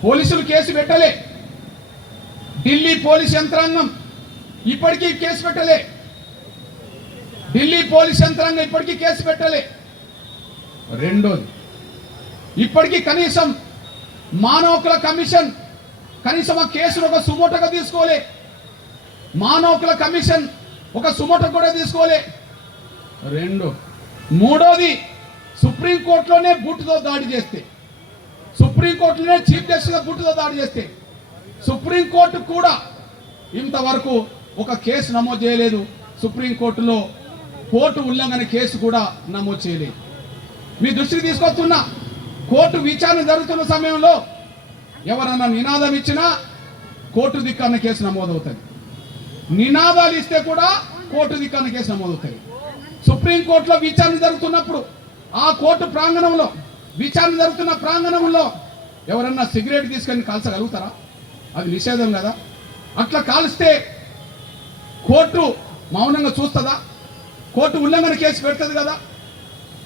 పోలీసులు కేసు పెట్టలే. ఢిల్లీ పోలీస్ యంత్రాంగం ఇప్పటికీ కేసు పెట్టలే. ఢిల్లీ పోలీస్ యంత్రాంగం ఇప్పటికీ కేసు పెట్టలే. రెండోది, ఇప్పటికీ కనీసం మానవ హక్కుల కమిషన్ కనీసం ఆ కేసును ఒక సుమోటగా తీసుకోలే. మానవ హక్కుల కమిషన్ ఒక సుమోట కూడా తీసుకోలే. మూడోది, సుప్రీంకోర్టులోనే బూటుతో దాడి చేస్తే, సుప్రీంకోర్టులోనే చీఫ్ జస్టిస్ బూటుతో దాడి చేస్తే సుప్రీంకోర్టు కూడా ఇంతవరకు ఒక కేసు నమోదు చేయలేదు. సుప్రీంకోర్టులో కోర్టు ఉల్లంఘన కేసు కూడా నమోదు చేయలేదు. మీ దృష్టికి తీసుకొస్తున్నా, కోర్టు విచారణ జరుగుతున్న సమయంలో ఎవరన్నా నినాదం ఇచ్చినా కోర్టు దిక్కన్న కేసు నమోదవుతుంది. నినాదాలు ఇస్తే కూడా కోర్టు దిక్కన్న కేసు నమోదవుతుంది. సుప్రీంకోర్టులో విచారణ జరుగుతున్నప్పుడు ఆ కోర్టు ప్రాంగణంలో విచారణ జరుగుతున్న ప్రాంగణంలో ఎవరన్నా సిగరెట్ తీసుకొని కాల్చగలుగుతారా? అది నిషేధం కదా. అట్లా కాల్స్తే కోర్టు మౌనంగా చూస్తుందా? కోర్టు ఉల్లంఘన కేసు పెడుతుంది కదా.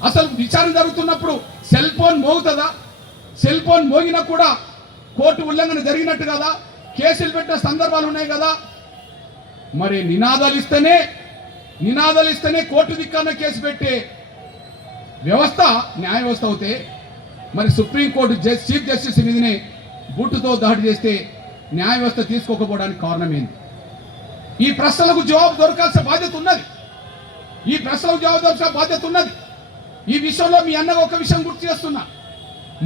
అసలు విచారణ జరుగుతున్నప్పుడు సెల్ ఫోన్ మోగుతుందా? సెల్ ఫోన్ మోగినా కూడా కోర్టు ఉల్లంఘన జరిగినట్టు కదా. కేసులు పెట్టిన సందర్భాలు ఉన్నాయి కదా. మరి నినాదాలు ఇస్తేనే కోర్టు దిక్కన్న కేసు పెట్టే వ్యవస్థ న్యాయ వ్యవస్థ అవుతే, మరి సుప్రీంకోర్టు చీఫ్ జస్టిస్ మీదనే బూటుతో దాడి చేస్తే న్యాయ వ్యవస్థ తీసుకోకపోవడానికి కారణం ఏంది? ఈ ప్రశ్నలకు జవాబు దొరకాల్సిన బాధ్యత ఉన్నది. ఈ విషయంలో మీ అన్నగా ఒక విషయం గుర్తు చేస్తున్నా.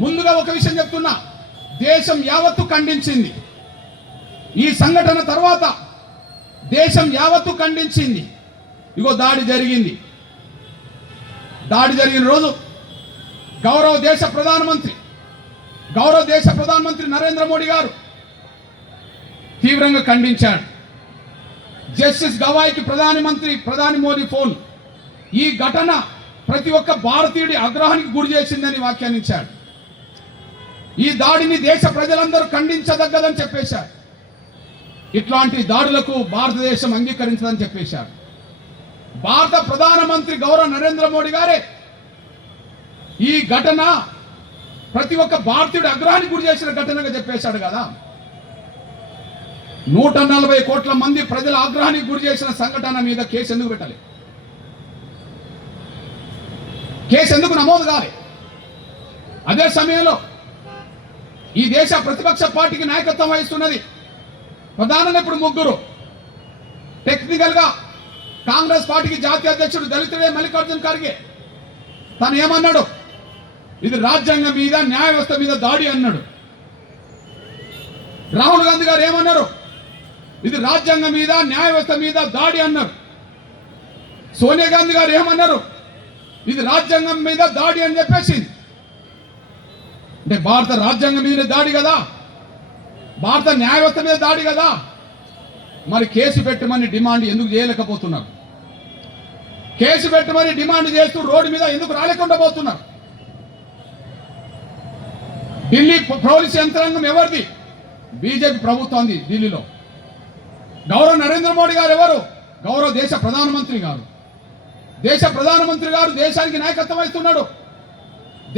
ముందుగా ఒక విషయం చెప్తున్నా, దేశం యావత్తు ఖండించింది. ఈ సంఘటన తర్వాత దేశం యావత్తు ఖండించింది. ఇగో దాడి జరిగిన రోజు గౌరవ దేశ ప్రధానమంత్రి నరేంద్ర మోడీ గారు తీవ్రంగా ఖండించాడు. జస్టిస్ గవాయికి ప్రధాని మోదీ ఫోన్, ఈ ఘటన ప్రతి ఒక్క భారతీయుడి ఆగ్రహానికి గురి చేసిందని వ్యాఖ్యానించాడు. ఈ దాడిని దేశ ప్రజలందరూ ఖండించదగ్గదని చెప్పేశారు. ఇట్లాంటి దాడులకు భారతదేశం అంగీకరించదని చెప్పేశారు. భారత ప్రధానమంత్రి గౌరవ నరేంద్ర మోడీ గారే ఈ ఘటన ప్రతి ఒక్క భారతీయుడి ఆగ్రహానికి గురి చేసిన ఘటనగా చెప్పేశాడు కదా. 140 కోట్ల మంది ప్రజల ఆగ్రహానికి గురి చేసిన సంఘటన మీద కేసు ఎందుకు పెట్టాలి? కేసు ఎందుకు నమోదు కాలే? అదే సమయంలో ఈ దేశ ప్రతిపక్ష పార్టీకి నాయకత్వం వహిస్తున్నది ప్రధానంగా ఇప్పుడు ముగ్గురు. టెక్నికల్ గా కాంగ్రెస్ పార్టీకి జాతీయ అధ్యక్షుడు దళితుడే మల్లికార్జున్ ఖర్గే. తను ఏమన్నాడు? ఇది రాజ్యాంగం మీద న్యాయ వ్యవస్థ మీద దాడి అన్నాడు. రాహుల్ గాంధీ గారు ఏమన్నారు? ఇది రాజ్యాంగం మీద న్యాయ వ్యవస్థ మీద దాడి అన్నారు. సోనియా గాంధీ గారు ఏమన్నారు? ఇది రాజ్యాంగం మీద దాడి అని చెప్పేసి. అంటే భారత రాజ్యాంగం మీద దాడి కదా, భారత న్యాయ వ్యవస్థ మీద దాడి కదా. మరి కేసు పెట్టమని డిమాండ్ ఎందుకు చేయలేకపోతున్నారు? కేసు పెట్టమని డిమాండ్ చేస్తూ రోడ్డు మీద ఎందుకు రాలేకుండా పోతున్నారు? ఢిల్లీ పోలీస్ యంత్రాంగం ఎవరిది? బీజేపీ ప్రభుత్వంది ఢిల్లీలో. గౌరవ నరేంద్ర మోడీ గారు ఎవరు? గౌరవ దేశ ప్రధానమంత్రి గారు. దేశానికి నాయకత్వం వహిస్తున్నాడు.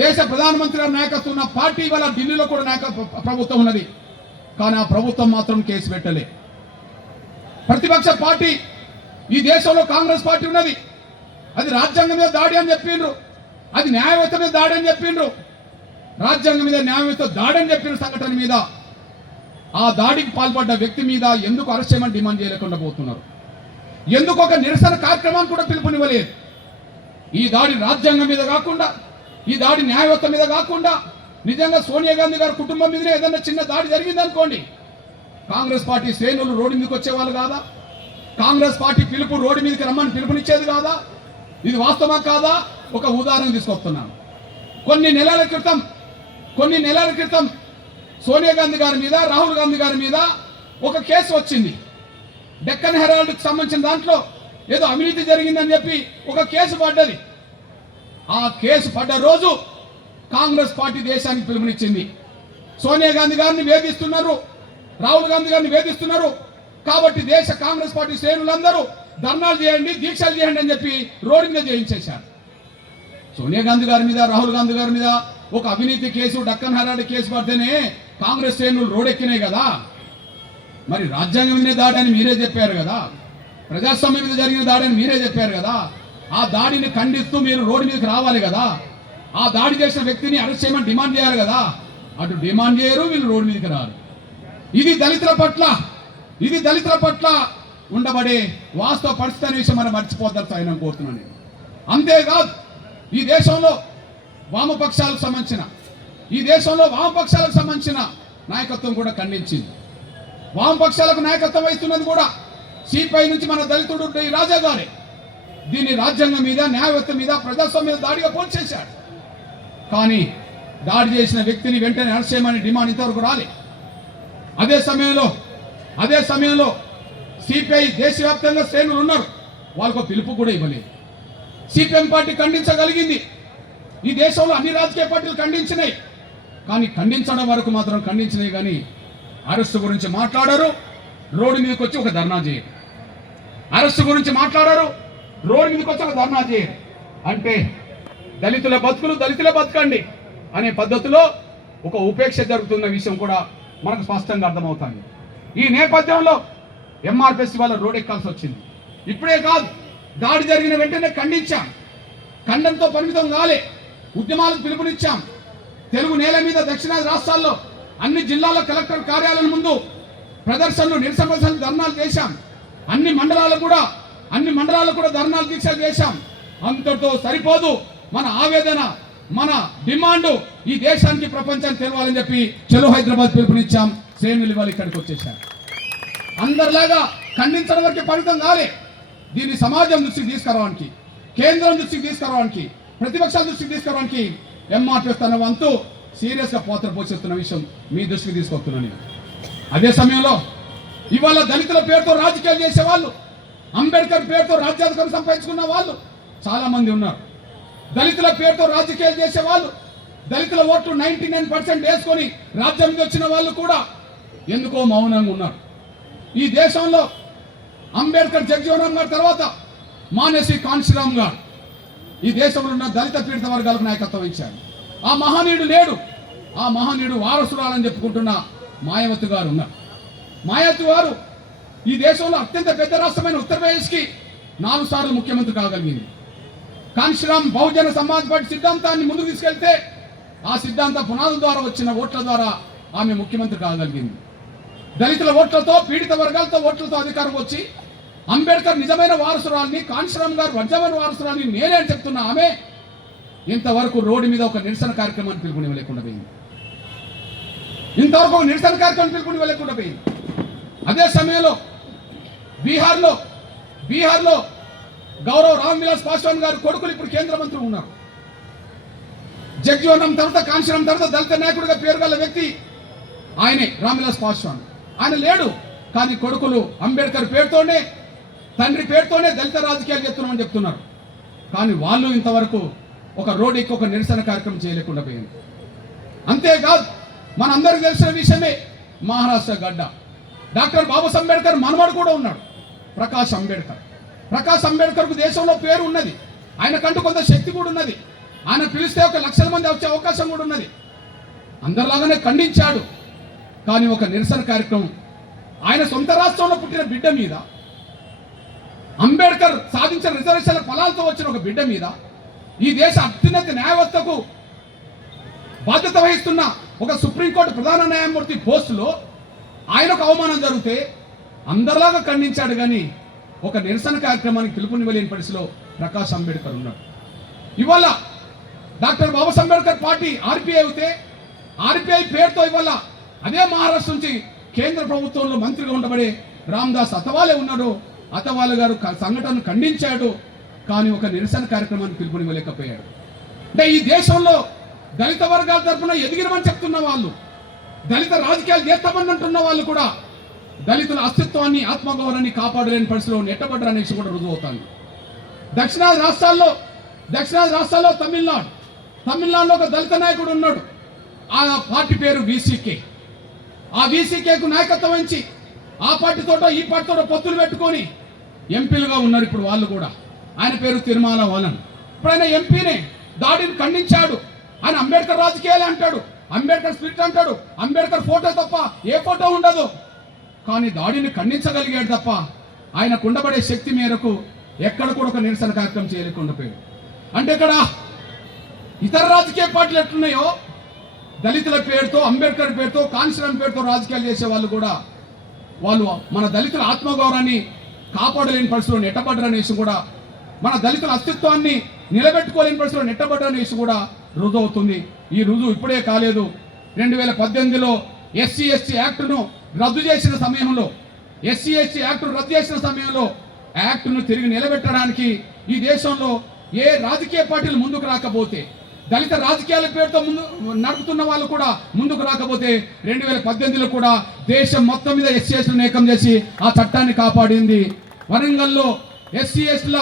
దేశ ప్రధానమంత్రి గారు నాయకత్వం ఉన్న పార్టీ వల్ల ఢిల్లీలో కూడా ప్రభుత్వం ఉన్నది. కానీ ఆ ప్రభుత్వం మాత్రం కేసు పెట్టలే. ప్రతిపక్ష పార్టీ ఈ దేశంలో కాంగ్రెస్ పార్టీ ఉన్నది. అది రాజ్యాంగం మీద దాడి అని చెప్పిండ్రు, అది న్యాయ వ్యవస్థ మీద దాడి అని చెప్పిండ్రు. రాజ్యాంగం మీద న్యాయ వ్యవస్థ దాడి అని చెప్పిన సంఘటన మీద, ఆ దాడికి పాల్పడ్డ వ్యక్తి మీద ఎందుకు అరెస్ట్ చేయమని డిమాండ్ చేయలేకుండా పోతున్నారు? ఎందుకు ఒక నిరసన కార్యక్రమాన్ని కూడా పిలుపునివ్వలేదు? ఈ దాడి రాజ్యాంగం మీద కాకుండా, ఈ దాడి న్యాయ వ్యవస్థ మీద కాకుండా, నిజంగా సోనియా గాంధీ గారి కుటుంబం మీదనే ఏదైనా చిన్న దాడి జరిగింది అనుకోండి, కాంగ్రెస్ పార్టీ శ్రేణులు రోడ్డు మీదకి వచ్చేవాళ్ళు కాదా? కాంగ్రెస్ పార్టీ పిలుపు రోడ్డు మీదకి రమ్మని పిలుపునిచ్చేది కాదా? ఇది వాస్తవం కాదా? ఒక ఉదాహరణ తీసుకొస్తున్నాను. కొన్ని నెలల క్రితం సోనియా గాంధీ గారి మీద, రాహుల్ గాంధీ గారి మీద ఒక కేసు వచ్చింది. డెక్కన్ హెరాల్డ్కి సంబంధించిన దాంట్లో ఏదో అవినీతి జరిగిందని చెప్పి ఒక కేసు పడ్డది. ఆ కేసు పడ్డ రోజు కాంగ్రెస్ పార్టీ దేశానికి పిలుపునిచ్చింది. సోనియా గాంధీ గారిని వేధిస్తున్నారు, రాహుల్ గాంధీ గారిని వేధిస్తున్నారు కాబట్టి దేశ కాంగ్రెస్ పార్టీ శ్రేణులందరూ ధర్నాలు చేయండి, దీక్షలు చేయండి అని చెప్పి రోడ్డు మీద చేయించేశారు. సోనియా గాంధీ గారి మీద, రాహుల్ గాంధీ గారి మీద ఒక అవినీతి కేసు, డక్కన్ హరాడి కేసు పడితేనే కాంగ్రెస్ శ్రేణులు రోడెక్కినాయి కదా. మరి రాజ్యాంగం మీద దాడని మీరే చెప్పారు కదా, ప్రజాస్వామ్యం మీద జరిగిన దాడని మీరే చెప్పారు కదా. ఆ దాడిని ఖండిస్తూ మీరు రోడ్డు మీదకి రావాలి కదా. ఆ దాడి చేసిన వ్యక్తిని అరెస్ట్ చేయమని డిమాండ్ చేయాలి కదా. అటు డిమాండ్ చేయరు, వీళ్ళు రోడ్డు మీదకి రారు. ఇది దళితుల పట్ల ఉండబడే వాస్తవ పరిస్థితి అనే విషయం మనం మర్చిపోద్దాం ఆయన కోరుతున్నాను నేను. అంతేకాదు ఈ దేశంలో వామపక్షాలకు సంబంధించిన నాయకత్వం కూడా ఖండించింది. వామపక్షాలకు నాయకత్వం వహిస్తున్నది కూడా సిపిఐ నుంచి మన దళితుడు రాజా గారే. దీన్ని రాజ్యాంగం మీద, న్యాయవ్యవస్థ మీద, ప్రజాస్వామ్యం మీద దాడిగా పోల్చేశాడు. కానీ దాడి చేసిన వ్యక్తిని వెంటనే అరెస్ట్ చేయమని డిమాండ్ ఇంతవరకు రాలే. అదే సమయంలో సిపిఐ దేశవ్యాప్తంగా శ్రేణులు ఉన్నారు, వాళ్ళకు పిలుపు కూడా ఇవ్వలేదు. సిపిఎం పార్టీ ఖండించగలిగింది. ఈ దేశంలో అన్ని రాజకీయ పార్టీలు ఖండించినాయి, కానీ ఖండించడం వరకు మాత్రం ఖండించినాయి. కానీ అరెస్టు గురించి మాట్లాడారు, రోడ్డు మీదకి వచ్చి ఒక ధర్నా చేయరు. అరెస్టు గురించి మాట్లాడారు, రోడ్డు మీదకి వచ్చి ఒక ధర్నా చేయరు. అంటే దళితుల బతుకులు దళితులే బతకండి అనే పద్ధతిలో ఒక ఉపేక్ష జరుగుతున్న విషయం కూడా మనకు స్పష్టంగా అర్థమవుతుంది. ఈ నేపథ్యంలో ఎంఆర్పిఎస్ వాళ్ళ రోడ్ ఎక్కాల్సి వచ్చింది. ఇప్పుడే కాదు, దాడి జరిగిన వెంటనే ఖండించాం. ఖండంతో పరిమితం కాలే, ఉద్యమాలకు పిలుపునిచ్చాం. తెలుగు నేల మీద దక్షిణాది రాష్ట్రాల్లో అన్ని జిల్లాల కలెక్టర్ కార్యాలయం ముందు ప్రదర్శనలు, నిరసన ప్రదర్శనలు, ధర్నాలు చేశాం. అన్ని మండలాలు కూడా ధర్నాలు, దీక్షలు చేశాం. అంతటితో సరిపోదు. మన ఆవేదన, మన డిమాండ్ ఈ దేశానికి, ప్రపంచానికి తెలవాలని చెప్పి చలో హైదరాబాద్ పిలుపునిచ్చాం. శ్రేణులు ఇవాళ ఇక్కడికి వచ్చేసారు. అందరిలాగా ఖండించడం వరకే పరిమితం కాలే. దీన్ని సమాజం దృష్టికి తీసుకురావడానికి, కేంద్రం దృష్టికి తీసుకురావడానికి, ప్రతిపక్షాల దృష్టికి తీసుకురావడానికి ఎంఆర్పిఎస్ తన వంతు సీరియస్గా పాత్ర పోషిస్తున్న విషయం మీ దృష్టికి తీసుకొస్తున్నాను. అదే సమయంలో ఇవాళ దళితుల పేరుతో రాజకీయాలు చేసేవాళ్ళు, అంబేద్కర్ పేరుతో రాజ్యాధికారం సంపాదించుకున్న వాళ్ళు చాలా మంది ఉన్నారు. దళితుల పేరుతో రాజకీయాలు చేసేవాళ్ళు, దళితుల ఓట్లు 99% వేసుకొని రాజ్యం మీద వచ్చిన వాళ్ళు కూడా ఎందుకో మౌనంగా ఉన్నారు. ఈ దేశంలో అంబేద్కర్, జగజీవన్ గారి తర్వాత మానేసి కాన్షీరామ్ గారు ఈ దేశంలో ఉన్న దళిత పీడిత వర్గాలకు నాయకత్వం ఇచ్చారు. ఆ మహనీయుడు లేడు. ఆ మహనీయుడు వారసురాలని చెప్పుకుంటున్న మాయావతి గారు ఉన్నారు. మాయావతి గారు ఈ దేశంలో అత్యంత పెద్ద రాష్ట్రమైన ఉత్తరప్రదేశ్కి 4 సార్లు ముఖ్యమంత్రి కాగలిగింది. కాన్షీరామ్ బహుజన సమాజ్ పార్టీ సిద్ధాంతాన్ని ముందుకు తీసుకెళ్తే ఆ సిద్ధాంత పునాదుల ద్వారా వచ్చిన ఓట్ల ద్వారా ఆమె ముఖ్యమంత్రి కాగలిగింది. దళితుల ఓట్లతో, పీడిత వర్గాలతో ఓట్లతో అధికారం వచ్చి అంబేద్కర్ నిజమైన వారసురాలని, కాన్షీరామ్ గారు నిజమైన వారసురాలని నేనే అని చెప్తున్న ఆమె ఇంతవరకు రోడ్డు మీద ఒక నిరసన కార్యక్రమాన్ని పిలుపునివ్వలేకుండా పోయింది. అదే సమయంలో బీహార్లో గౌరవ రామ్ విలాస్ పాస్వాన్ గారు కొడుకులు ఇప్పుడు కేంద్ర మంత్రి ఉన్నారు. జగజీవన్ తర్వాత, కాన్షీరామ్ తర్వాత దళిత నాయకుడిగా పేరు గల వ్యక్తి ఆయనే రామ్ విలాస్ పాస్వాన్. ఆయన లేడు, కానీ కొడుకులు అంబేద్కర్ పేరుతోనే, తండ్రి పేరుతోనే దళిత రాజకీయాలు చేస్తున్నామని చెప్తున్నారు. కానీ వాళ్ళు ఇంతవరకు ఒక రోడ్ ఎక్కి ఒక నిరసన కార్యక్రమం చేయలేకుండా పోయింది. అంతేకాదు మనందరికీ తెలిసిన విషయమే, మహారాష్ట్ర గడ్డ డాక్టర్ బాబాసాహెబ్ అంబేద్కర్ మనవడు కూడా ఉన్నాడు, ప్రకాష్ అంబేద్కర్కు దేశంలో పేరు ఉన్నది. ఆయనకంటూ కొంత శక్తి కూడా ఉన్నది. ఆయన పిలిస్తే 1 లక్షల మంది వచ్చే అవకాశం కూడా ఉన్నది. అందరిలాగానే ఖండించాడు. కానీ ఒక నిరసన కార్యక్రమం ఆయన సొంత రాష్ట్రంలో పుట్టిన బిడ్డ మీద, అంబేద్కర్ సాధించిన రిజర్వేషన్ల ఫలాలతో వచ్చిన ఒక బిడ్డ మీద, ఈ దేశ అత్యున్నత న్యాయవ్యవస్థకు బాధ్యత వహిస్తున్న ఒక సుప్రీంకోర్టు ప్రధాన న్యాయమూర్తి పోస్టులో ఆయనకు అవమానం జరిగితే అందరిలాగా ఖండించాడు. కానీ ఒక నిరసన కార్యక్రమానికి పిలుపునివ్వలేని పరిస్థితిలో ప్రకాష్ అంబేద్కర్ ఉన్నాడు. ఇవాళ doctor Babasaheb Ambedkar party RPI అయితే, ఆర్పిఐ పేరుతో ఇవాళ అదే మహారాష్ట్ర నుంచి కేంద్ర ప్రభుత్వంలో మంత్రిగా ఉండబడే రామ్దాస్ అథవాలే ఉన్నాడు. అథవాలే గారు సంఘటనను ఖండించాడు, కానీ ఒక నిరసన కార్యక్రమాన్ని పిలుపునివ్వలేకపోయాడు. అంటే ఈ దేశంలో దళిత వర్గాల తరఫున ఎదిగినమని చెప్తున్న వాళ్ళు, దళిత రాజకీయాలు చేస్తామని అంటున్న వాళ్ళు కూడా దళితుల అస్తిత్వాన్ని ఆత్మగౌరవాన్ని కాపాడలేని పరిస్థితిలో నెట్టబడ్డారు అనేసి కూడా రుజువు అవుతుంది. దక్షిణాది రాష్ట్రాల్లో తమిళనాడులో ఒక దళిత నాయకుడు ఉన్నాడు. ఆ పార్టీ పేరు వీసీకే. ఆ వీసీకేకు నాయకత్వం వహించి ఆ పార్టీతోటో ఈ పార్టీతో పొత్తులు పెట్టుకొని ఎంపీలుగా ఉన్నారు ఇప్పుడు వాళ్ళు కూడా. ఆయన పేరు తిరుమల వలన్. ఇప్పుడు ఆయన ఎంపీనే దాడిని ఖండించాడు. ఆయన అంబేద్కర్ రాజకీయాలే అంటాడు, అంబేద్కర్ స్పిరిట్ అంటాడు, అంబేద్కర్ ఫోటో తప్ప ఏ ఫోటో ఉండదు. కానీ దాడిని ఖండించగలిగాడు తప్ప ఆయనకు ఉండబడే శక్తి మేరకు ఎక్కడ కూడా ఒక నిరసన కార్యక్రమం చేయలేకుండా పోయాడు. అంటే ఇక్కడ ఇతర రాజకీయ పార్టీలు ఎట్లున్నాయో దళితుల పేరుతో, అంబేద్కర్ పేరుతో, కాన్స్టిట్యూషన్ పేరుతో రాజకీయాలు చేసే వాళ్ళు కూడా వాళ్ళు మన దళితుల ఆత్మగౌరవాన్ని కాపాడలేని పరిస్థితిలో నెట్టబడ్డరనేసి కూడా, మన దళితుల అస్తిత్వాన్ని నిలబెట్టుకోలేని పరిస్థితిలో నెట్టబడ్డరనేసి కూడా రుజువు అవుతుంది. ఈ రుజువు ఇప్పుడే కాలేదు. 2018లో ఎస్సీ ఎస్టీ యాక్ట్ను రద్దు చేసిన సమయంలో యాక్ట్ను తిరిగి నిలబెట్టడానికి ఈ దేశంలో ఏ రాజకీయ పార్టీలు ముందుకు రాకపోతే, దళిత రాజకీయాల పేరుతో నడుపుతున్న వాళ్ళు కూడా ముందుకు రాకపోతే 2018లో కూడా దేశం మొత్తం మీద ఎస్సీ ఎస్టీలను ఏకం చేసి ఆ చట్టాన్ని కాపాడింది. వరంగల్లో ఎస్సీ ఎస్టీల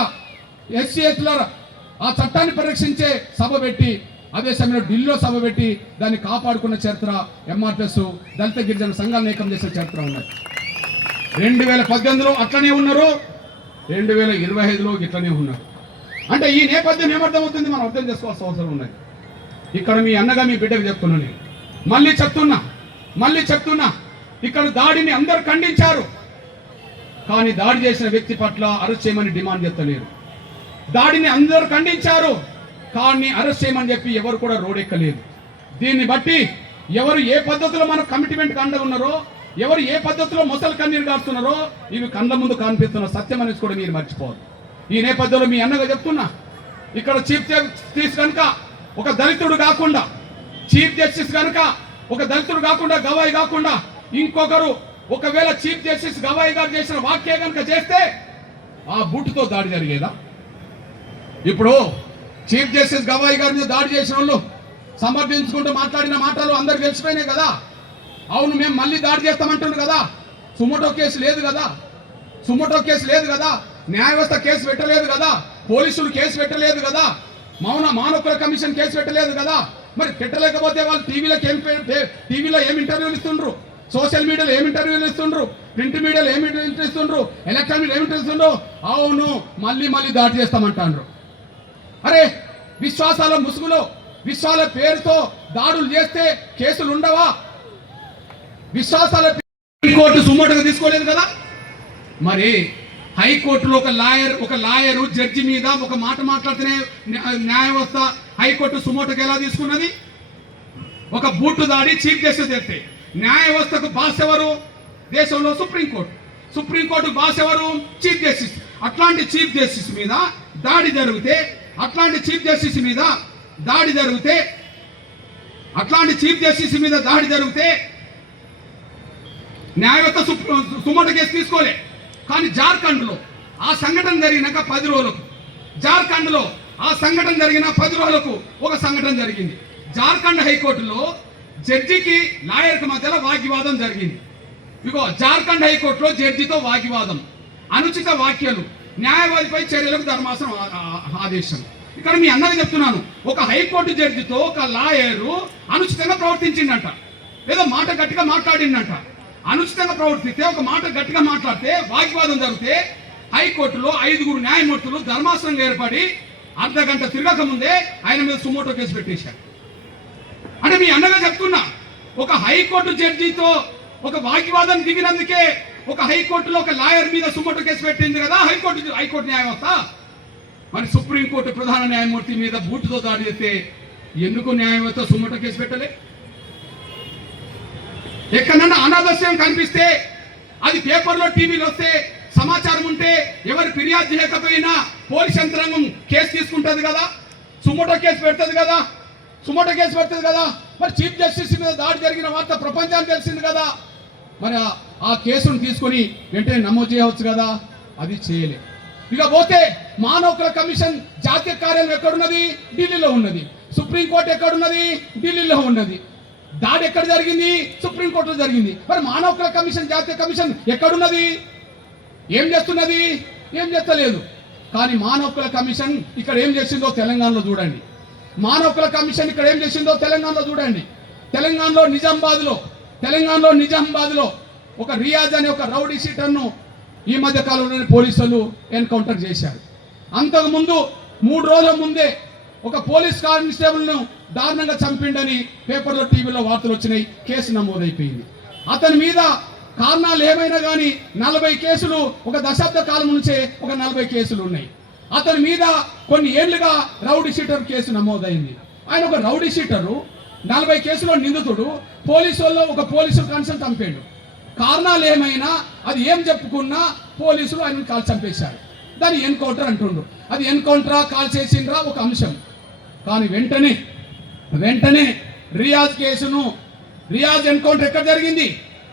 ఆ చట్టాన్ని పరీక్షించే సభ పెట్టి, అదే సమయంలో ఢిల్లీలో సభ పెట్టి దాన్ని కాపాడుకున్న చరిత్ర ఎంఆర్పిఎస్ దళిత గిరిజన సంఘాలను ఏకం చేసే చరిత్ర ఉన్నది. 2018లో అట్లనే ఉన్నారు, 2025లో ఇట్లనే ఉన్నారు. అంటే ఈ నేపథ్యం ఏమర్థమవుతుంది మనం అర్థం చేసుకోవాల్సిన అవసరం ఉన్నది. ఇక్కడ మీ అన్నగా మీ బిడ్డకు చెప్తున్నా, నేను మళ్ళీ చెప్తున్నా ఇక్కడ దాడిని అందరూ ఖండించారు, కానీ దాడి చేసిన వ్యక్తి పట్ల అరెస్ట్ చేయమని డిమాండ్ చేస్తలేరు. దాడిని అందరూ ఖండించారు, కానీ అరెస్ట్ చేయమని చెప్పి ఎవరు కూడా రోడెక్కలేదు. దీన్ని బట్టి ఎవరు ఏ పద్ధతిలో మన కమిట్మెంట్ కండ ఉన్నారో, ఎవరు ఏ పద్ధతిలో మొసలు కన్నీరు కాస్తున్నారో ఇవి కళ్ళ ముందు కనిపిస్తున్న సత్యం అనేది కూడా మీరు మర్చిపోరు. ఈ నేపథ్యంలో మీ అన్నగా చెప్తున్నా, ఇక్కడ చీఫ్ జస్టిస్ కనుక ఒక దళితుడు కాకుండా, చీఫ్ జస్టిస్ కనుక ఒక దళితుడు కాకుండా, గవాయి కాకుండా ఇంకొకరు ఒకవేళ చీఫ్ జస్టిస్ గవాయి గారు చేసిన వాక్య కనుక చేస్తే ఆ బూటుతో దాడి జరిగేదా? ఇప్పుడు చీఫ్ జస్టిస్ గవాయి గారి మీద దాడి చేసిన వాళ్ళు సమర్థించుకుంటూ మాట్లాడిన మాటలు అందరికి తెలిసిపోయినాయి కదా. అవును, మేము మళ్ళీ దాడి చేస్తామంటున్నారు కదా. సుమోటో కేసు లేదు కదా, న్యాయ వ్యవస్థ కేసు పెట్టలేదు కదా, పోలీసులు కేసు పెట్టలేదు కదా, మానవ కమిషన్ కేసు పెట్టలేదు కదా. మరి పెట్టలేకపోతే వాళ్ళు టీవీలో ఏం ఇంటర్వ్యూలు ఇస్తుండ్రు, సోషల్ మీడియాలో ఏమి ఇంటర్వ్యూలు ఇస్తుండ్రు, ప్రింట్ మీడియాలో ఏమి ఇంటర్వ్యూలు ఇస్తుండ్రు, ఎలక్ట్రానిక్ ఏమి ఇంటర్వ్యూలు ఇస్తుండ్రు. అవును, మళ్ళీ దాడి చేస్తామంటారు. అరే, విశ్వాసాల ముసుగులో విశ్వాసాల పేరుతో దాడులు చేస్తే కేసులు ఉండవా? విశ్వాసాల హైకోర్టు సుమోటోగా తీసుకోలేదు కదా. మరి హైకోర్టులో ఒక లాయరు జడ్జి మీద ఒక మాట మాట్లాడితేనే న్యాయ వ్యవస్థ హైకోర్టు సుమోటోకి ఎలా తీసుకున్నది? ఒక బూటు దాడి చీఫ్ జస్టిస్ చేస్తే న్యాయ వ్యవస్థకు బాస్ ఎవరు? దేశంలో సుప్రీంకోర్టు బాస్ ఎవరు? Chief justice. అట్లాంటి చీఫ్ జస్టిస్ మీద దాడి జరిగితే న్యాయ వ్యవస్థ సుమోటో కేసు తీసుకోలే. కానీ జార్ఖండ్లో ఆ సంఘటన జరిగినాక 10 రోజులకు ఒక సంఘటన జరిగింది. జార్ఖండ్ హైకోర్టులో జడ్జికి లాయర్కి మధ్యలో వాగ్వివాదం జరిగింది. ఇగో జార్ఖండ్ హైకోర్టులో జడ్జితో వాగ్వివాదం, అనుచిత వ్యాఖ్యలు, న్యాయవాదిపై చర్యలకు ధర్మాసనం ఆదేశం. ఇక్కడ మీ అందరికీ చెప్తున్నాను, ఒక హైకోర్టు జడ్జితో ఒక లాయరు అనుచితంగా ప్రవర్తించిందంట, లేదా మాట గట్టిగా మాట్లాడిందంట. అనుచితంగా ప్రవర్తిస్తే, ఒక మాట గట్టిగా మాట్లాడితే వాగ్వివాదం జరిగితే హైకోర్టులో 5 న్యాయమూర్తులు ధర్మాసనం ఏర్పడి అర్ధగంట తిరగక ముందే ఆయన మీద సుమోటో కేసు పెట్టేశారు. అంటే మీ అన్నగా చెప్తున్నా, ఒక హైకోర్టు జడ్జితో ఒక వాగ్వివాదం దిగినందుకే ఒక హైకోర్టులో ఒక లాయర్ మీద సుమోటో కేసు పెట్టింది కదా హైకోర్టు న్యాయవ్యవస్థ. మరి సుప్రీంకోర్టు ప్రధాన న్యాయమూర్తి మీద బూటుతో దాడి చేస్తే ఎందుకు న్యాయవ్యవస్థ సుమోటో కేసు పెట్టలే? ఎక్కడన్నా అనాదస్యం కనిపిస్తే, అది పేపర్లో టీవీలో వస్తే, సమాచారం ఉంటే, ఎవరు ఫిర్యాదు చేయకపోయినా పోలీస్ యంత్రాంగం కేసు తీసుకుంటుంది కదా, సుమోటో కేసు పెడుతుంది కదా. మరి చీఫ్ జస్టిస్ మీద దాడి జరిగిన వార్త ప్రపంచానికి తెలిసింది కదా. మరి ఆ కేసును తీసుకొని వెంటనే నమోదు చేయవచ్చు కదా, అది చేయలే. ఇక పోతే మానవ హక్కుల కమిషన్ జాతీయ కార్యాలయం ఎక్కడున్నది? ఢిల్లీలో ఉన్నది. సుప్రీంకోర్టు ఎక్కడున్నది? ఢిల్లీలో ఉన్నది. దాడి ఎక్కడ జరిగింది? సుప్రీంకోర్టులో జరిగింది. మరి మానవ హక్కుల కమిషన్, జాతీయ కమిషన్ ఎక్కడున్నది? ఏం చేస్తున్నది? ఏం చేస్తలేదు. కానీ మానవ హక్కుల కమిషన్ ఇక్కడ ఏం చేసిందో తెలంగాణలో చూడండి. మానవ హక్కుల కమిషన్ ఇక్కడ ఏం చేసిందో తెలంగాణలో చూడండి. తెలంగాణలో నిజామాబాద్లో ఒక రియాజ్ అనే ఒక రౌడీ షీటర్ను ఈ మధ్య కాలంలోనే పోలీసులు ఎన్కౌంటర్ చేశారు. అంతకుముందు 3 రోజుల ముందే ఒక పోలీస్ కానిస్టేబుల్ను దారుణంగా చంపిండని పేపర్లో, టీవీలో వార్తలు వచ్చినాయి. కేసు నమోదైపోయింది. అతని మీద కారణాలు ఏమైనా కానీ 40 కేసులు, ఒక దశాబ్ద కాలం నుంచే ఒక 40 కేసులు ఉన్నాయి. అతని మీద కొన్ని ఏళ్లుగా రౌడీ షీటర్ కేసు నమోదైంది. ఆయన ఒక రౌడీ షీటరు, 40 కేసులో నిందితుడు. పోలీసుల్లో ఒక పోలీసు కానిస్టేబుల్ చంపాడు. కారణాలు ఏమైనా, అది ఏం చెప్పుకున్నా పోలీసులు ఆయన కాల్ చంపేశారు. దాన్ని ఎన్కౌంటర్ అంటుండ్రు. అది ఎన్కౌంటరా, కాల్ చేసిండ్రా ఒక అంశం. కానీ వెంటనే రియాజ్ ఎన్కౌంటర్ ఎక్కడ జరిగింది?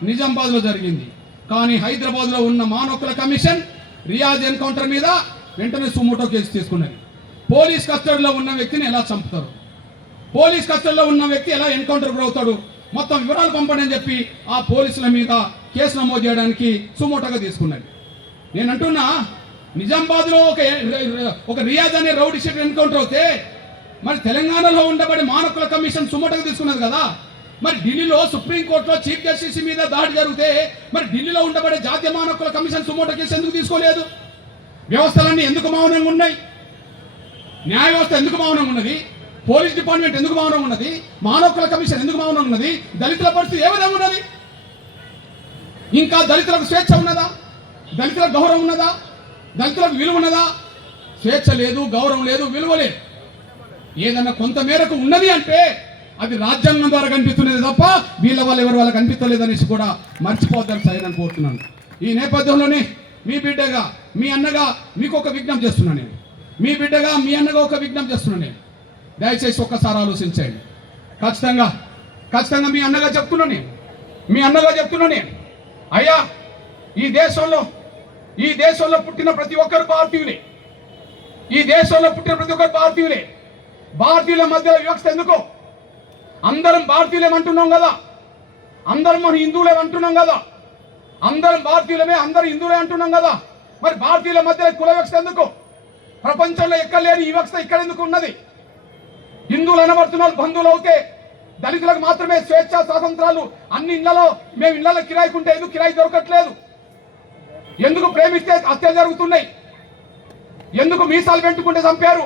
నిజామాబాద్లో జరిగింది. కానీ హైదరాబాద్లో ఉన్న మానవ హక్కుల కమిషన్ రియాజ్ ఎన్కౌంటర్ మీద వెంటనే సుమోటో కేసు తీసుకున్నది. పోలీస్ కస్టడీలో ఉన్న వ్యక్తిని ఎలా చంపుతారు? పోలీస్ కస్టడీలో ఉన్న వ్యక్తి ఎలా ఎన్కౌంటర్ గురవుతాడు? మొత్తం వివరాలు పంపండి అని చెప్పి ఆ పోలీసుల మీద కేసు నమోదు చేయడానికి సుమోటోగా తీసుకున్నది. నేను అంటున్నా, నిజామాబాద్లో ఒక రియాజ్ అనే రౌడీ షీటర్ ఎన్కౌంటర్ అవుతే మరి తెలంగాణలో ఉండబడి మానవ హక్కుల కమిషన్ సుమోటోగా తీసుకున్నది కదా. మరి ఢిల్లీలో సుప్రీంకోర్టులో చీఫ్ జస్టిస్ మీద దాడి జరిగితే మరి ఢిల్లీలో ఉండబడే జాతీయ మానవ హక్కుల కమిషన్ సుమోటో కేసు ఎందుకు తీసుకోలేదు? వ్యవస్థలన్నీ ఎందుకు మౌనంగా ఉన్నాయి? న్యాయ వ్యవస్థ ఎందుకు మౌనంగా ఉన్నది? పోలీస్ డిపార్ట్మెంట్ ఎందుకు మౌనంగా ఉన్నది? మానవ హక్కుల కమిషన్ ఎందుకు మౌనంగా ఉన్నది? దళితుల పరిస్థితి ఏ విధంగా ఉన్నది? ఇంకా దళితులకు స్వేచ్ఛ ఉన్నదా? దళితులకు గౌరవం ఉన్నదా? దళితులకు విలువ ఉన్నదా? స్వేచ్ఛ లేదు, గౌరవం లేదు, విలువ లేదు. ఏదన్నా కొంత మేరకు ఉన్నది అంటే అది రాజ్యాంగం ద్వారా కనిపిస్తున్నది తప్ప వీళ్ళ వల్ల ఎవరి వల్ల కనిపించలేదనేసి కూడా మర్చిపోద్దని సైన్ కోరుతున్నాను. ఈ నేపథ్యంలోనే మీ బిడ్డగా, మీ అన్నగా మీకు ఒక విజ్ఞప్తి చేస్తున్నాను నేను. మీ బిడ్డగా, మీ అన్నగా ఒక విజ్ఞప్తి చేస్తున్నాను నేను. దయచేసి ఒక్కసారి ఆలోచించండి. ఖచ్చితంగా మీ అన్నగా చెప్తున్నాను నేను. అయ్యా, ఈ దేశంలో పుట్టిన ప్రతి ఒక్కరు భారతీయులే. భారతీయుల మధ్యలో వివక్ష ఎందుకు? అందరం భారతీయులేమంటున్నాం కదా, అందరం మన హిందువులేమంటున్నాం కదా, అందరం భారతీయులమే, అందరూ హిందువులే అంటున్నాం కదా. మరి భారతీయుల మధ్యలో కుల వివక్ష ఎందుకు? ప్రపంచంలో ఎక్కడ లేని ఈ వివక్ష ఇక్కడ ఎందుకు ఉన్నది? హిందువులు అనబడుతున్న బంధువులు అవుతే దళితులకు మాత్రమే స్వేచ్ఛ, స్వాతంత్రాలు. అన్ని ఇళ్లలో మేము ఇళ్లలో కిరాయికుంటే ఎందుకు కిరాయి దొరకట్లేదు? ఎందుకు ప్రేమిస్తే హత్యలు జరుగుతున్నాయి? ఎందుకు మీసాలు పెట్టుకుంటే చంపారు?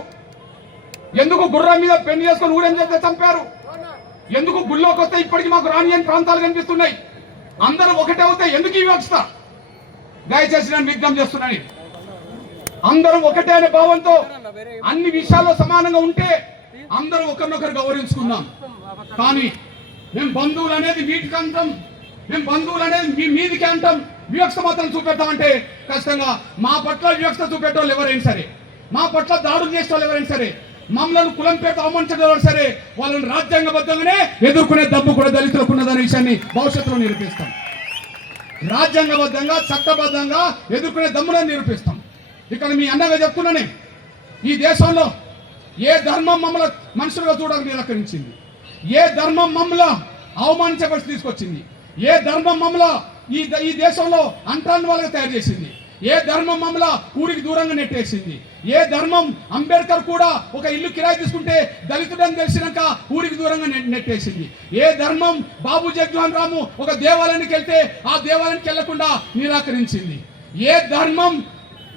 ఎందుకు గుర్రం మీద పెళ్లి చేసుకొని ఊరేం చేస్తే చంపారు? ఎందుకు గుళ్ళోకి వస్తే ఇప్పటికీ మాకు రానియని ప్రాంతాలు కనిపిస్తున్నాయి? అందరూ ఒకటే అవుతే ఎందుకు ఈ వివక్ష? దయచేసి నేను విజ్ఞప్తి చేస్తున్నాను, అందరూ ఒకటే అనే భావంతో అన్ని విషయాల్లో సమానంగా ఉంటే అందరూ ఒకరినొకరు గౌరవించుకుందాం. కానీ మేము బంధువులు అనేది వీటికి అంటాం, మేము బంధువులు అనేది మీదికి అంటాం, వివక్ష మాత్రం చూపెడతామంటే ఖచ్చితంగా మా పట్ల వివక్ష చూపెట్టేవాళ్ళు ఎవరైనా సరే, మా పట్ల దాడులు చేసే వాళ్ళు ఎవరైనా సరే, మమ్మల్ని కులం పేట అవమానించడం సరే, వాళ్ళని రాజ్యాంగబద్ధంగానే ఎదుర్కొనే దమ్ము కూడా దళితులకు ఉన్నదనే విషయాన్ని భవిష్యత్తులో నిరూపిస్తాం. రాజ్యాంగబద్ధంగా, చట్టబద్ధంగా ఎదుర్కొనే దమ్మునే నిరూపిస్తాం. ఇక్కడ మీ అన్నగా చెప్తున్నానే, ఈ దేశంలో ఏ ధర్మం మమ్మల్ని మనుషులుగా చూడడానికి నిరాకరించింది? ఏ ధర్మం మమ్మల్ని అవమానించే పరిస్థితి తీసుకొచ్చింది? ఏ ధర్మం మమ్మల్ని ఈ దేశంలో అంటరాని వాళ్ళగా తయారు చేసింది? ఏ ధర్మం మమ్మల్ని ఊరికి దూరంగా నెట్టేసింది? ఏ ధర్మం అంబేద్కర్ కూడా ఒక ఇల్లు కిరాయి తీసుకుంటే దళితుడని తెలిసినాక ఊరికి దూరంగా నెట్టేసింది? ఏ ధర్మం బాబు జగ్జీవన్ రాము ఒక దేవాలయానికి వెళ్తే ఆ దేవాలయానికి వెళ్లకుండా నిరాకరించింది? ఏ ధర్మం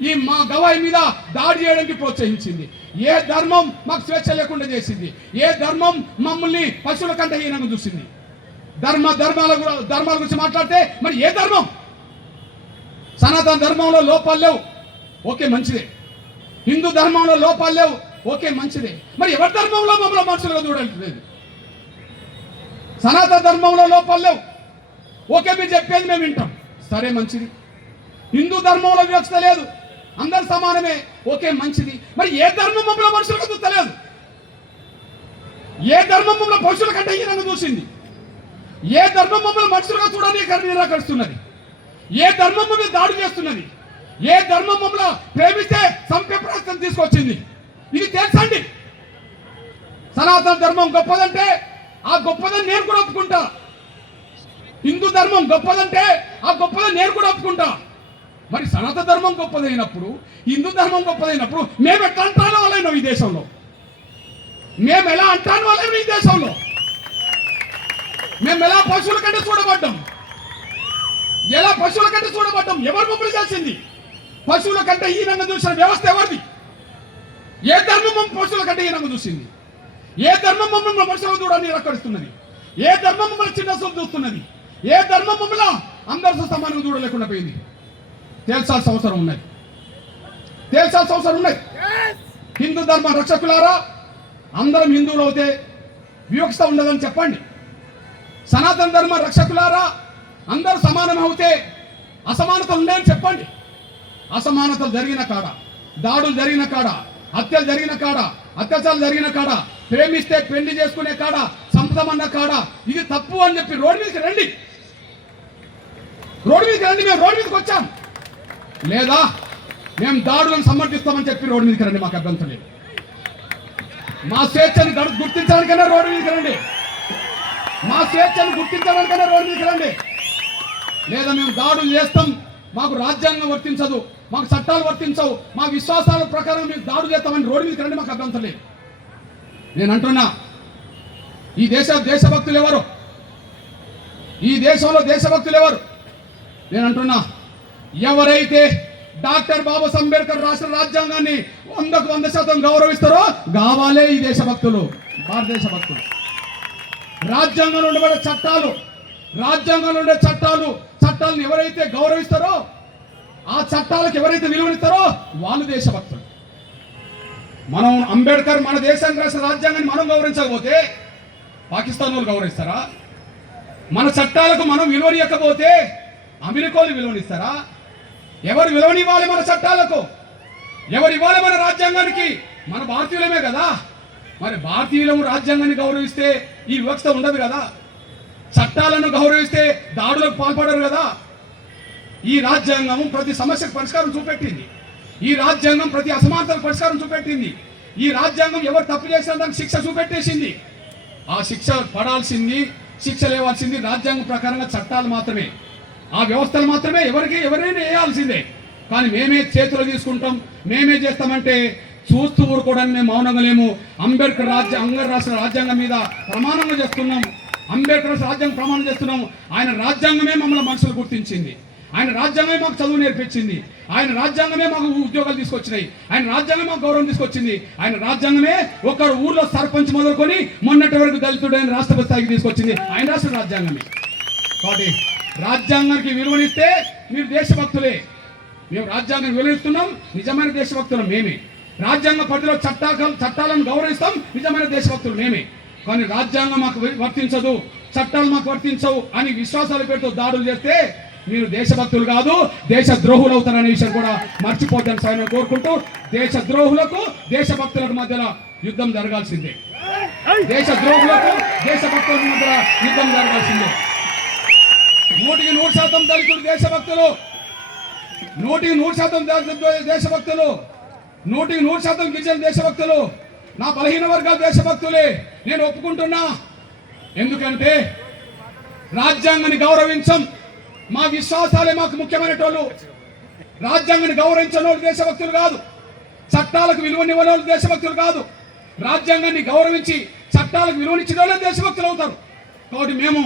ఈ మా గవాయి మీద దాడి చేయడానికి ప్రోత్సహించింది? ఏ ధర్మం మాకు స్వేచ్ఛ లేకుండా చేసింది? ఏ ధర్మం మమ్మల్ని పశువుల కంటే హీనంగా చూసింది? ధర్మాల గురించి మాట్లాడితే మరి ఏ ధర్మం? సనాతన ధర్మంలో లోపాలు లేవు, ఓకే మంచిదే. హిందూ ధర్మంలో లోపాలు లేవు, ఓకే మంచిదే. మరి ఎవరి ధర్మంలో మమ్మల్ని మనుషులుగా చూడలేదు? సనాతన ధర్మంలో లోపాలు లేవు, ఓకే మీరు చెప్పేది మేము వింటాం, సరే మంచిది. హిందూ ధర్మంలో వివక్ష లేదు, అందరు సమానమే, ఓకే మంచిది. మరి ఏ ధర్మం మమ్మల్ని మనుషులుగా చూస్తలేదు? ఏ ధర్మం మమ్మల్ని పశువుల కంటే హీనంగా చూసింది? ఏ ధర్మం మమ్మల్ని మనుషులుగా చూడడానికి నిరాకరిస్తున్నది? ఏ ధర్మం మమ్మల్ని దాడి చేస్తున్నది? ఏ ధర్మం మమ్మల్ని ప్రేమిస్తే సంపే ప్రయత్నం తీసుకొచ్చింది? ఇది తెలుసండి. సనాతన ధర్మం గొప్పదంటే ఆ గొప్పదని నేను కూడా ఒప్పుకుంటా. హిందూ ధర్మం గొప్పదంటే ఆ గొప్పదని నేను కూడా ఒప్పుకుంటా. మరి సనాతన ధర్మం గొప్పదైనప్పుడు, హిందూ ధర్మం గొప్పదైనప్పుడు మేము ఎట్లా అంటాను వాళ్ళైనా ఈ దేశంలో? మేము ఎలా అంటాను వాళ్ళైనా ఈ దేశంలో? మేము ఎలా పశువుల కంటే చూడబడ్డాం? ఎలా పశువుల కంటే చూడబడ్డాం? ఎవరు మమ్మల్ని చేసింది? పశువుల కంటే హీనంగా చూసిన వ్యవస్థ ఎవరిది? ఏ ధర్మం మమ్మల్ని పశువుల కంటే హీనంగా చూసింది? ఏ ధర్మం మమ్మల్ని మనుషులను చూడని నిరాకరిస్తున్నది? ఏ ధర్మం మమ్మల్ని చిన్న చూపు చూస్తున్నది? ఏ ధర్మం మమ్మల్ని అందరితో సమానంగా చూడలేకుండా పోయింది? తేల్చాల్సిన అవసరం ఉన్నది. తేల్చాల్సిన అవసరం ఉన్నది. హిందూ ధర్మ రక్షకులారా, అందరం హిందువులు అవుతే వివక్షత ఉండదని చెప్పండి. సనాతన ధర్మ రక్షకులారా, అందరూ సమానం అవుతే అసమానతలు ఉండేని చెప్పండి. అసమానతలు జరిగిన కాడ, దాడులు జరిగిన కాడ, హత్యలు జరిగిన కాడ, అత్యాచారాలు జరిగిన కాడ, ప్రేమిస్తే పెళ్లి చేసుకునే కాడ, సంపదమన్న కాడ ఇది తప్పు అని చెప్పి రోడ్డు మీదకి రండి. రోడ్డు మీదకి రండి. మేము రోడ్డు మీదకి వచ్చాం. లేదా మేము దాడులను సమర్థిస్తామని చెప్పి రోడ్డు మీదకి రండి. మాకు అభ్యంతరం లేదు. మా స్వేచ్ఛను గుర్తించడానికైనా రోడ్డు మీదకి రండి. మా స్వేచ్ఛను గుర్తించడానికైనా రోడ్డు మీదకి రండి. లేదా మేము దాడులు చేస్తాం, మాకు రాజ్యాంగం వర్తించదు, మాకు చట్టాలు వర్తించవు, మా విశ్వాసాల ప్రకారం మేము దాడులు చేస్తామని రోడ్డు మీదకి రండి. మాకు అభ్యంతరం లేదు. నేను అంటున్నా, ఈ దేశభక్తులు ఎవరు? ఈ దేశంలో దేశభక్తులు ఎవరు? నేను అంటున్నా, ఎవరైతే డాక్టర్ బాబాసాహెబ్ అంబేద్కర్ రాసిన రాజ్యాంగాన్ని 100% గౌరవిస్తారో కావాలే ఈ దేశభక్తులు, భారతదేశ భక్తులు. రాజ్యాంగంలో ఉండబడే చట్టాలు, రాజ్యాంగంలో ఉండే చట్టాలను ఎవరైతే గౌరవిస్తారో, ఆ చట్టాలకు ఎవరైతే విలువనిస్తారో వాళ్ళు దేశభక్తులు. మనం అంబేద్కర్ మన దేశానికి రాసిన రాజ్యాంగాన్ని మనం గౌరవించకపోతే పాకిస్తాన్ వాళ్ళు గౌరవిస్తారా? మన చట్టాలకు మనం విలువనియకపోతే అమెరికాలు విలువనిస్తారా? ఎవరు విలువనివ్వాలి మన చట్టాలకు? ఎవరు ఇవ్వాలి మన రాజ్యాంగానికి? మన భారతీయులమే కదా. మరి భారతీయులము రాజ్యాంగాన్ని గౌరవిస్తే ఈ వివక్షత ఉండదు కదా. చట్టాలను గౌరవిస్తే దాడులకు పాల్పడరు కదా. ఈ రాజ్యాంగం ప్రతి సమస్యకు పరిష్కారం చూపెట్టింది. ఈ రాజ్యాంగం ప్రతి అసమానతలకు పరిష్కారం చూపెట్టింది. ఈ రాజ్యాంగం ఎవరు తప్పు చేసినా దానికి శిక్ష చూపెట్టేసింది. ఆ శిక్ష పడాల్సింది, శిక్ష లేవాల్సింది రాజ్యాంగం ప్రకారంగా చట్టాలు మాత్రమే, ఆ వ్యవస్థలు మాత్రమే. ఎవరైనా వేయాల్సిందే. కానీ మేమే చేతులు తీసుకుంటాం, మేమే చేస్తామంటే చూస్తూ ఊరుకోవడానికి మేము మౌనంగా లేము. అంబేద్కర్ రాసిన రాజ్యాంగం మీద ప్రమాణంగా చేస్తున్నాం. అంబేద్కర్ రాజ్యాంగం ప్రమాణం చేస్తున్నాం. ఆయన రాజ్యాంగమే మమ్మల్ని మనుషులు గుర్తించింది. ఆయన రాజ్యాంగమే మాకు చదువు నేర్పించింది. ఆయన రాజ్యాంగమే మాకు ఉద్యోగాలు తీసుకొచ్చినాయి. ఆయన రాజ్యాంగమే మాకు గౌరవం తీసుకొచ్చింది. ఆయన రాజ్యాంగమే ఒక ఊర్లో సర్పంచ్ మొదలుకొని మొన్నటి వరకు దళితుడైన రాష్ట్రపతి స్థాయికి తీసుకొచ్చింది ఆయన రాష్ట్ర రాజ్యాంగమే. కాబట్టి రాజ్యాంగానికి విలువనిస్తే మీరు దేశభక్తులే. మేము రాజ్యాంగానికి విలువనిస్తున్నాం, నిజమైన దేశభక్తులు మేమే. రాజ్యాంగ పరిధిలో చట్టాలను గౌరవిస్తాం, నిజమైన దేశభక్తులు మేమే. కానీ రాజ్యాంగం మాకు వర్తించదు, చట్టాలు మాకు వర్తించవు అని విశ్వాసాల పేరుతో దాడులు చేస్తే మీరు దేశభక్తులు కాదు, దేశ ద్రోహులు అవుతారనే విషయం కూడా మర్చిపోతాను సార్ కోరుకుంటూ, దేశ ద్రోహులకు దేశభక్తులకు మధ్యలో యుద్ధం జరగాల్సిందే. దేశ ద్రోహులకు దేశభక్తులకు మధ్య యుద్ధం జరగాల్సిందే. 100% దళితులు దేశభక్తులు, 100% దేశభక్తులు, 100% గిరిజన దేశభక్తులు, నా బలహీన వర్గాల దేశభక్తులే. నేను ఒప్పుకుంటున్నా. ఎందుకంటే రాజ్యాంగాన్ని గౌరవించం, మా విశ్వాసాలే మాకు ముఖ్యమైనటోళ్ళు. రాజ్యాంగాన్ని గౌరవించని వాళ్ళు దేశభక్తులు కాదు, చట్టాలకు విలువనివ్వని వాళ్ళు దేశభక్తులు కాదు. రాజ్యాంగాన్ని గౌరవించి చట్టాలకు విలువనిచ్చిన వాళ్ళే దేశభక్తులు అవుతారు. కాబట్టి మేము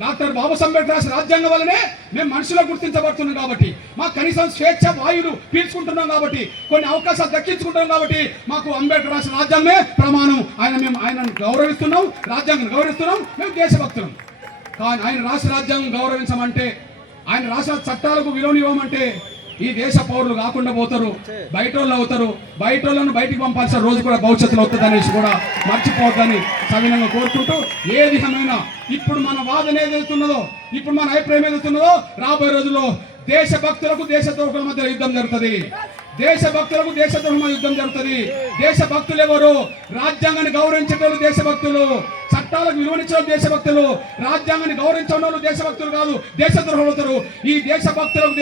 డాక్టర్ బాబాసాహెబ్ అంబేద్కర్ రాసిన రాజ్యాంగం వల్లనే మేము మనుషులకు గుర్తించబడుతున్నాం. కాబట్టి మాకు కనీసం స్వేచ్ఛ వాయువులు పీల్చుకుంటున్నాం, కాబట్టి కొన్ని అవకాశాలు దక్కించుకుంటున్నాం. కాబట్టి మాకు అంబేద్కర్ రాసిన రాజ్యాంగమే ప్రమాణం. ఆయనను గౌరవిస్తున్నాం, రాజ్యాంగాన్ని గౌరవిస్తున్నాం, మేము దేశభక్తులం. కానీ ఆయన రాష్ట్ర రాజ్యాంగం గౌరవించమంటే, ఆయన రాష్ట్ర చట్టాలకు విలువనివ్వమంటే ఈ దేశ పౌరులు కాకుండా పోతారు, బయట వాళ్ళు అవుతారు. బయట వాళ్ళను బయటికి పంపాల్సిన రోజు కూడా భవిష్యత్తులో అవుతుంది అనేసి కూడా మర్చిపోవద్దని సవినంగా కోరుకుంటూ, ఏది ఏమైనా ఇప్పుడు మన వాదన ఏదైతున్నదో, ఇప్పుడు మన అభిప్రాయం ఏదైతున్నదో, రాబోయే రోజుల్లో దేశభక్తులకు దేశద్రోహుల మధ్య యుద్ధం జరుగుతుంది. దేశభక్తులకు దేశద్రోహుల యుద్ధం జరుగుతుంది. దేశభక్తులు ఎవరు? రాజ్యాంగాన్ని గౌరవించేటోళ్ళు దేశభక్తులు, చట్టాలకు విలువనిచ్చే దేశభక్తులు. రాజ్యాంగాన్ని గౌరవించే వాళ్ళు దేశభక్తులు కాదు, దేశద్రోహులు అవుతారు. ఈ దేశభక్తులకు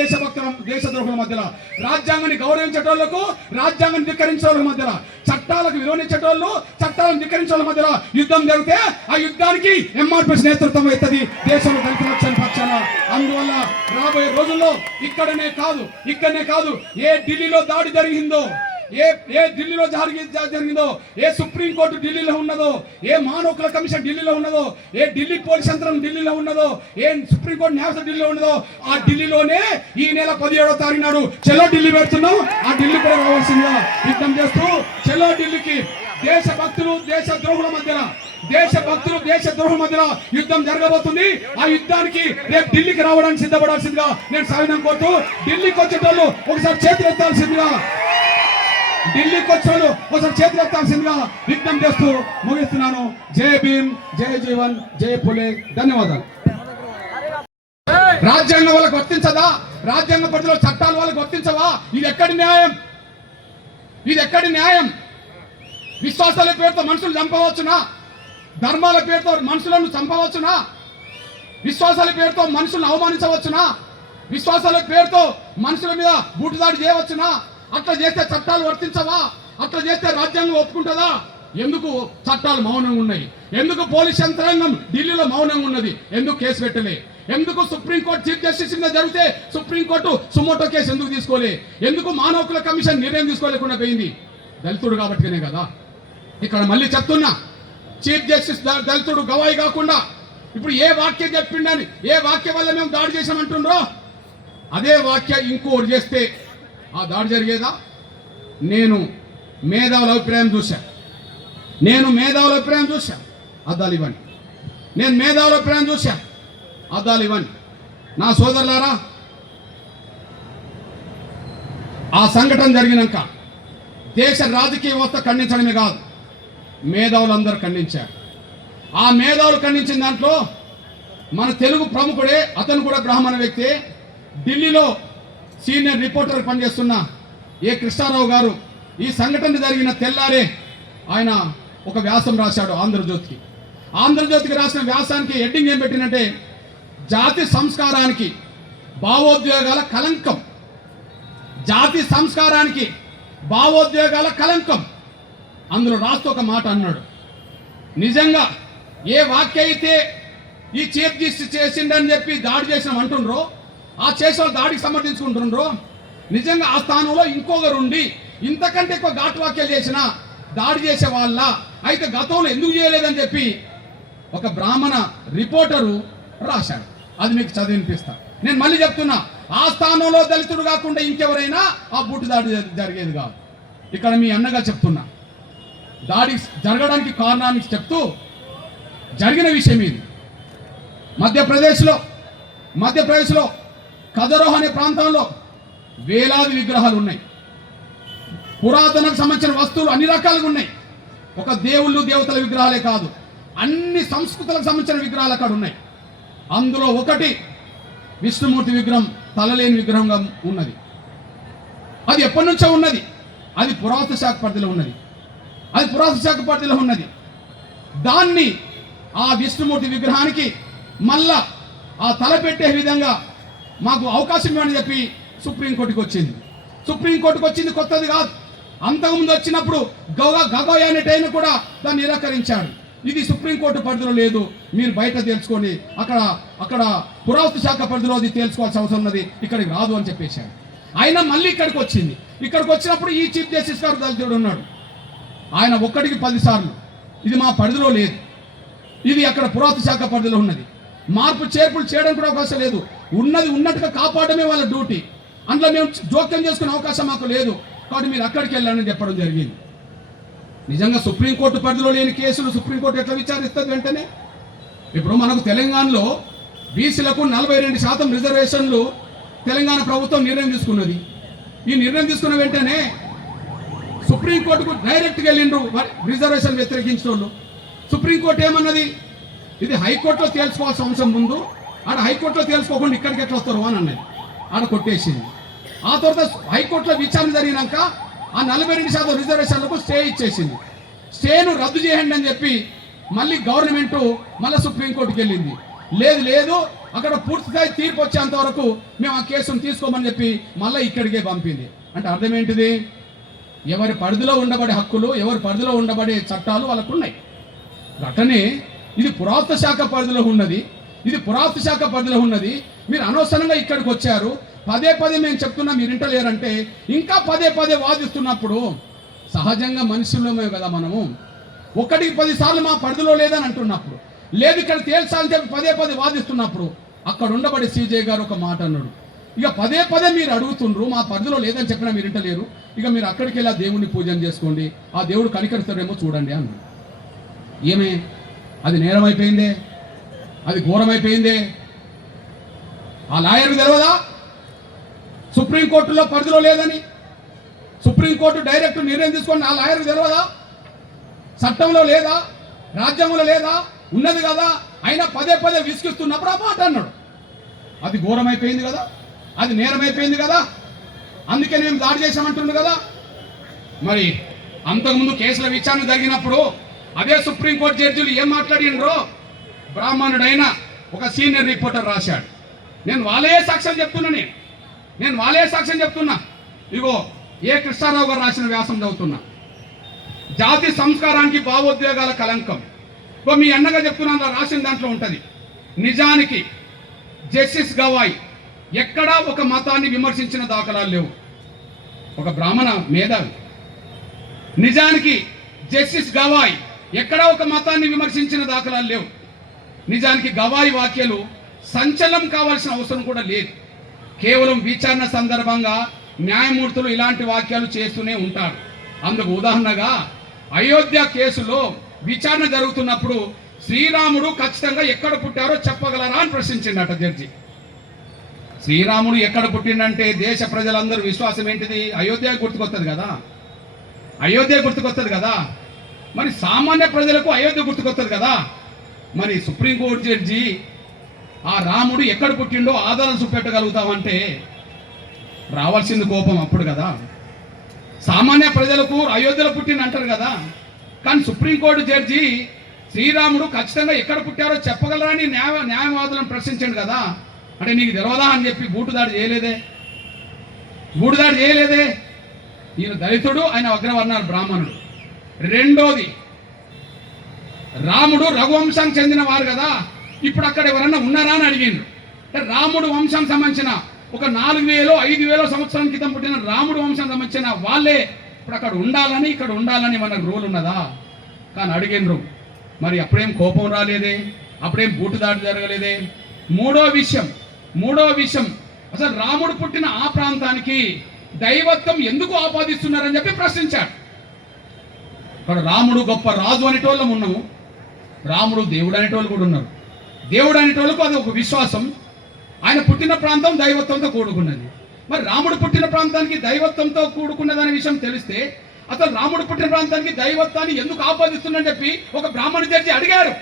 దేశద్రోహుల మధ్యలో, రాజ్యాంగాన్ని గౌరవించేటోళ్లకు రాజ్యాంగాన్ని ధిక్కరించే వాళ్ళ మధ్యలో, చట్టాలకు విలువనిచ్చేటోళ్ళు చట్టాలను ధిక్కరించే వాళ్ళ మధ్యలో యుద్ధం జరిగితే ఆ యుద్ధానికి ఎంఆర్పిఎస్ నేతృత్వం అవుతుంది దేశంలో దళిత రక్షణ పక్షాన. అందువల్ల రాబోయే రోజుల్లో ఇక్కడనే కాదు ఏ ఢిల్లీలో దాడి జరిగిందో, ఏ ఢిల్లీలో జరిగిందో, ఏ సుప్రీంకోర్టు ఢిల్లీలో ఉన్నదో, ఏ మానవ హక్కుల కమిషన్ ఢిల్లీలో ఉన్నదో, ఏ ఢిల్లీ పోలీస్ యంత్రం ఢిల్లీలో ఉన్నదో, ఏ సుప్రీంకోర్టు న్యాయస్థానం ఢిల్లీలో ఉన్నదో, ఆ ఢిల్లీలోనే ఈ నెల 17వ తారీఖు నాడు చెలో ఢిల్లీ పెడుతున్నాం. ఆ ఢిల్లీ కూడా రావాల్సిందిగా యుద్ధం చేస్తూ చెలో ఢిల్లీకి దేశభక్తులు దేశద్రోహుల మధ్యన యుద్ధం జరగబోతుంది. ఆ యుద్ధానికి రేపు ఢిల్లీకి రావడానికి సిద్ధపడాల్సిందిగా నేను సవినం కోరుతూ, ఢిల్లీకి వచ్చేటోళ్ళు ఒకసారి చేతులు ఎత్తాల్సిందిగా విజ్ఞప్తి చేస్తూ ముగిస్తున్నాను. జై భీమ్, జై జీవన్, జై పులే. ధన్యవాదాలు. రాజ్యాంగం వాళ్ళకి వర్తించదా? రాజ్యాంగ పరిధిలో చట్టాలు వాళ్ళకి వర్తించవా? ఇది ఎక్కడి న్యాయం? విశ్వాసాల పేరుతో మనుషులు చంపవచ్చునా? ధర్మాల పేరుతో మనుషులను చంపవచ్చునా? విశ్వాసాల పేరుతో మనుషులను అవమానించవచ్చునా? విశ్వాసాల పేరుతో మనుషుల మీద బూటుదాడి చేయవచ్చునా? అట్లా చేస్తే చట్టాలు వర్తించవా? అట్లా చేస్తే రాజ్యాంగం ఒప్పుకుంటుందా? ఎందుకు చట్టాలు మౌనంగా ఉన్నాయి? ఎందుకు పోలీస్ యంత్రాంగం ఢిల్లీలో మౌనంగా ఉన్నది? ఎందుకు కేసు పెట్టలే? ఎందుకు సుప్రీంకోర్టు చీఫ్ జస్టిస్ మీద జరిగితే సుప్రీంకోర్టు సుమోటో కేసు ఎందుకు తీసుకోలే? ఎందుకు మానవ హక్కుల కమిషన్ నిర్ణయం తీసుకోలేకుండా పోయింది? దళితుడు కాబట్టినే కదా. ఇక్కడ మళ్ళీ చెప్తున్నా, చీఫ్ జస్టిస్ దళితుడు గవాయి కాకుండా ఇప్పుడు ఏ వాక్యం చెప్పిండని, ఏ వాక్యం వల్ల మేము దాడి చేసామంటుండ్రో అదే వాక్యం ఇంకోటి చేస్తే ఆ దాడి జరిగేదా? నేను మేధావుల అభిప్రాయం చూశా. అద్దాలు ఇవ్వండి. నేను మేధావుల అభిప్రాయం చూశా. అద్దాలు ఇవ్వండి. నా సోదరులారా, ఆ సంఘటన జరిగినాక దేశ రాజకీయ వ్యవస్థ ఖండించడమే కాదు, మేధావులందరూ ఖండించారు. ఆ మేధావులు ఖండించిన దాంట్లో మన తెలుగు ప్రముఖుడే, అతను కూడా బ్రాహ్మణ వ్యక్తి, ఢిల్లీలో సీనియర్ రిపోర్టర్ పనిచేస్తున్న ఏ కృష్ణారావు గారు ఈ సంఘటన జరిగిన తెల్లారే ఆయన ఒక వ్యాసం రాశాడు ఆంధ్రజ్యోతికి రాసిన వ్యాసానికి హెడ్డింగ్ ఏం పెట్టినంటే, జాతి సంస్కారానికి భావోద్వేగాల కలంకం. జాతి సంస్కారానికి భావోద్వేగాల కలంకం. అందులో రాస్తూ ఒక మాట అన్నాడు, నిజంగా ఏ వాక్య అయితే ఈ చీఫ్ జస్టిస్ చేసిండని చెప్పి దాడి చేసిన అంటుండ్రో, ఆ చేసే దాడికి సమర్థించుకుంటుండ్రో, నిజంగా ఆ స్థానంలో ఇంకొకరుండి ఇంతకంటే ఎక్కువ ఘాటు వాక్యాలు చేసిన దాడి చేసే వాళ్ళ అయితే గతంలో ఎందుకు చేయలేదని చెప్పి ఒక బ్రాహ్మణ రిపోర్టరు రాశాడు. అది మీకు చదివినిపిస్తా. నేను మళ్ళీ చెప్తున్నా, ఆ స్థానంలో దళితుడు కాకుండా ఇంకెవరైనా ఆ బూటు దాడి జరిగేది కాదు. ఇక్కడ మీ అన్నగా చెప్తున్నా, దాడి జరగడానికి కారణానికి చెప్తూ జరిగిన విషయం ఇది. మధ్యప్రదేశ్లో ఖజరోహ్ అనే ప్రాంతంలో వేలాది విగ్రహాలు ఉన్నాయి. పురాతనకు సంబంధించిన వస్తువులు అన్ని రకాలుగా ఉన్నాయి. ఒక దేవుళ్ళు దేవతల విగ్రహాలే కాదు, అన్ని సంస్కృతులకు సంబంధించిన విగ్రహాలు అక్కడ ఉన్నాయి. అందులో ఒకటి విష్ణుమూర్తి విగ్రహం, తలలేని విగ్రహంగా ఉన్నది. అది ఎప్పటి నుంచో ఉన్నది. అది పురాతన శాఖ పరిధిలో ఉన్నది. దాన్ని ఆ విష్ణుమూర్తి విగ్రహానికి మళ్ళా ఆ తల పెట్టే విధంగా మాకు అవకాశం ఇవ్వని చెప్పి సుప్రీంకోర్టుకి వచ్చింది. కొత్తది కాదు. అంతకుముందు వచ్చినప్పుడు గగోయ్ అనేటైన కూడా దాన్ని నిరాకరించాడు. ఇది సుప్రీంకోర్టు పరిధిలో లేదు, మీరు బయట తెలుసుకొని అక్కడ పురావస్తు శాఖ పరిధిలో తెలుసుకోవాల్సిన అవసరం ఉన్నది, ఇక్కడికి రాదు అని చెప్పేశాడు. ఆయన మళ్ళీ ఇక్కడికి వచ్చినప్పుడు ఈ చీఫ్ జస్టిస్ గారు దళితుడు ఉన్నాడు. ఆయన ఒక్కడికి 10 సార్లు ఇది మా పరిధిలో లేదు, ఇది అక్కడ పురావస్తు శాఖ పరిధిలో ఉన్నది, మార్పు చేర్పులు చేయడం కూడా అవకాశం లేదు, ఉన్నది ఉన్నట్టుగా కాపాడమే వాళ్ళ డ్యూటీ, అందులో మేము జోక్యం చేసుకునే అవకాశం మాకు లేదు, కాబట్టి మీరు అక్కడికి వెళ్ళాలని చెప్పడం జరిగింది. నిజంగా సుప్రీంకోర్టు పరిధిలో లేని కేసులు సుప్రీంకోర్టు ఎట్లా విచారిస్తుంది వెంటనే? ఇప్పుడు మనకు తెలంగాణలో బీసీలకు 42% రిజర్వేషన్లు తెలంగాణ ప్రభుత్వం నిర్ణయం తీసుకున్నది. ఈ నిర్ణయం తీసుకున్న వెంటనే సుప్రీంకోర్టుకు డైరెక్ట్గా వెళ్ళిండ్రు రిజర్వేషన్ వ్యతిరేకించిన వాళ్ళు. సుప్రీంకోర్టు ఏమన్నది, ఇది హైకోర్టులో తేల్చుకోవాల్సిన అంశం ముందు, ఆడ హైకోర్టులో తేల్చుకోకుండా ఇక్కడికి ఎట్లా వస్తారు అని అన్నది, ఆడ కొట్టేసింది. ఆ తర్వాత హైకోర్టులో విచారణ జరిగినాక ఆ 42% రిజర్వేషన్లకు స్టే ఇచ్చేసింది. స్టేను రద్దు చేయండి అని చెప్పి మళ్ళీ గవర్నమెంట్ మళ్ళీ సుప్రీంకోర్టుకి వెళ్ళింది. లేదు అక్కడ పూర్తిస్థాయి తీర్పు వచ్చేంత వరకు మేము ఆ కేసును తీసుకోమని చెప్పి మళ్ళీ ఇక్కడికే పంపింది. అంటే అర్థం ఏంటిది? ఎవరి పరిధిలో ఉండబడే హక్కులు, ఎవరి పరిధిలో ఉండబడే చట్టాలు వాళ్ళకు ఉన్నాయి. అట్లనే ఇది పురాతన శాఖ పరిధిలో ఉన్నది, ఇది పురాతన శాఖ పరిధిలో ఉన్నది. మీరు అనవసరంగా ఇక్కడికి వచ్చారు, పదే పదే మేము చెప్తున్నా మీరు వింటలేరంటే, ఇంకా పదే పదే వాదిస్తున్నప్పుడు సహజంగా మనుషులమే కదా మనము. 1-10 సార్లు మా పరిధిలో లేదని అంటున్నప్పుడు, లేదు ఇక్కడ తేల్చాలని చెప్పి పదే పదే వాదిస్తున్నప్పుడు అక్కడ ఉండబడే సీజే గారు ఒక మాట అన్నాడు, ఇక పదే పదే మీరు అడుగుతుండ్రు, మా పరిధిలో లేదని చెప్పినా మీరు వింటలేరు, ఇక మీరు అక్కడికి వెళ్ళి ఆ దేవుడిని పూజన చేసుకోండి, ఆ దేవుడు కనికరిస్తాడేమో చూడండి అన్నాడు. ఏమే అది నేరం అయిపోయిందే, అది ఘోరం అయిపోయిందే. ఆ లాయర్కి తెలియదా సుప్రీంకోర్టులో పరిధిలో లేదని? సుప్రీంకోర్టు డైరెక్ట్ నిర్ణయం తీసుకొని ఆ లాయర్కి తెలియదా? చట్టంలో లేదా, రాజ్యాంగంలో లేదా? ఉన్నది కదా. అయినా పదే పదే విసిగిస్తున్నప్పుడు ఆ మాట అన్నాడు. అది ఘోరం అయిపోయింది కదా, అది నేరం అయిపోయింది కదా, అందుకే మేము దాడి చేశామంటుండు కదా. మరి అంతకుముందు కేసుల విచారణ జరిగినప్పుడు అదే సుప్రీంకోర్టు జడ్జిలు ఏం మాట్లాడినరో బ్రాహ్మణుడైన ఒక సీనియర్ రిపోర్టర్ రాశాడు. నేను వాళ్ళే సాక్ష్యం చెప్తున్నా, నేను వాళ్ళే సాక్ష్యం చెప్తున్నా. ఇగో ఏ కృష్ణారావు గారు రాసిన వ్యాసం చదువుతున్నా. జాతి సంస్కారానికి భావోద్వేగాల కలంకం. మీ అన్నగా చెప్తున్నాను, రాసిన దాంట్లో ఉంటుంది. నిజానికి జస్టిస్ గవాయ్ ఎక్కడా ఒక మతాన్ని విమర్శించిన దాఖలాలు లేవు. ఒక బ్రాహ్మణ మేధావి. నిజానికి జస్టిస్ గవాయ్ ఎక్కడా ఒక మతాన్ని విమర్శించిన దాఖలాలు లేవు. నిజానికి గవాయ్ వ్యాఖ్యలు సంచలనం కావాల్సిన అవసరం కూడా లేదు. కేవలం విచారణ సందర్భంగా న్యాయమూర్తులు ఇలాంటి వాక్యాలు చేస్తూనే ఉంటారు. అందుకు ఉదాహరణగా అయోధ్య కేసులో విచారణ జరుగుతున్నప్పుడు శ్రీరాముడు ఖచ్చితంగా ఎక్కడ పుట్టారో చెప్పగలరా అని ప్రశ్నించిందట జడ్జి. శ్రీరాముడు ఎక్కడ పుట్టిండంటే దేశ ప్రజలందరూ విశ్వాసం ఏంటిది? అయోధ్య గుర్తుకొస్తుంది కదా, అయోధ్య గుర్తుకొస్తుంది కదా. మరి సామాన్య ప్రజలకు అయోధ్య గుర్తుకొస్తుంది కదా. మరి సుప్రీంకోర్టు జడ్జి ఆ రాముడు ఎక్కడ పుట్టిండో ఆధారం చూపెట్టగలుగుతామంటే రావాల్సింది కోపం అప్పుడు కదా. సామాన్య ప్రజలకు అయోధ్యలో పుట్టింది అంటారు కదా, కానీ సుప్రీంకోర్టు జడ్జి శ్రీరాముడు ఖచ్చితంగా ఎక్కడ పుట్టారో చెప్పగలరని న్యాయవాదులను ప్రశ్నించాడు కదా. అంటే నీకు తెలవదా అని చెప్పి గూటుదాడి చేయలేదే, గూటుదాడి చేయలేదే. ఈయన దళితుడు, ఆయన అగ్రవర్ణాలు బ్రాహ్మణుడు. రెండోది, రాముడు రఘువంశానికి చెందిన వారు కదా, ఇప్పుడు అక్కడ ఎవరన్నా ఉన్నారా అని అడిగిండు. అంటే రాముడు వంశం సంబంధించిన ఒక 4000 5000 సంవత్సరాల క్రితం పుట్టిన రాముడు వంశం సంబంధించిన వాళ్ళే ఇప్పుడు అక్కడ ఉండాలని, ఇక్కడ ఉండాలని మనకు రూల్ ఉన్నదా? కానీ అడిగినరు. మరి అప్పుడేం కోపం రాలేదే, అప్పుడేం బూటుదాడి జరగలేదే. మూడో విషయం అసలు రాముడు పుట్టిన ఆ ప్రాంతానికి దైవత్వం ఎందుకు ఆపాదిస్తున్నారని చెప్పి ప్రశ్నించాడు. ఇక్కడ రాముడు గొప్ప రాజు అనేటోళ్ళం ఉన్నాము, రాముడు దేవుడు అనేటోళ్ళు కూడా ఉన్నారు. దేవుడు అనేటోళ్ళకు అది ఒక విశ్వాసం. ఆయన పుట్టిన ప్రాంతం దైవత్వంతో కూడుకున్నది. మరి రాముడు పుట్టిన ప్రాంతానికి దైవత్వంతో కూడుకున్నదనే విషయం తెలిస్తే అసలు రాముడు పుట్టిన ప్రాంతానికి దైవత్వాన్ని ఎందుకు ఆపాదిస్తుందని చెప్పి ఒక బ్రాహ్మణ జడ్జి అడిగారు.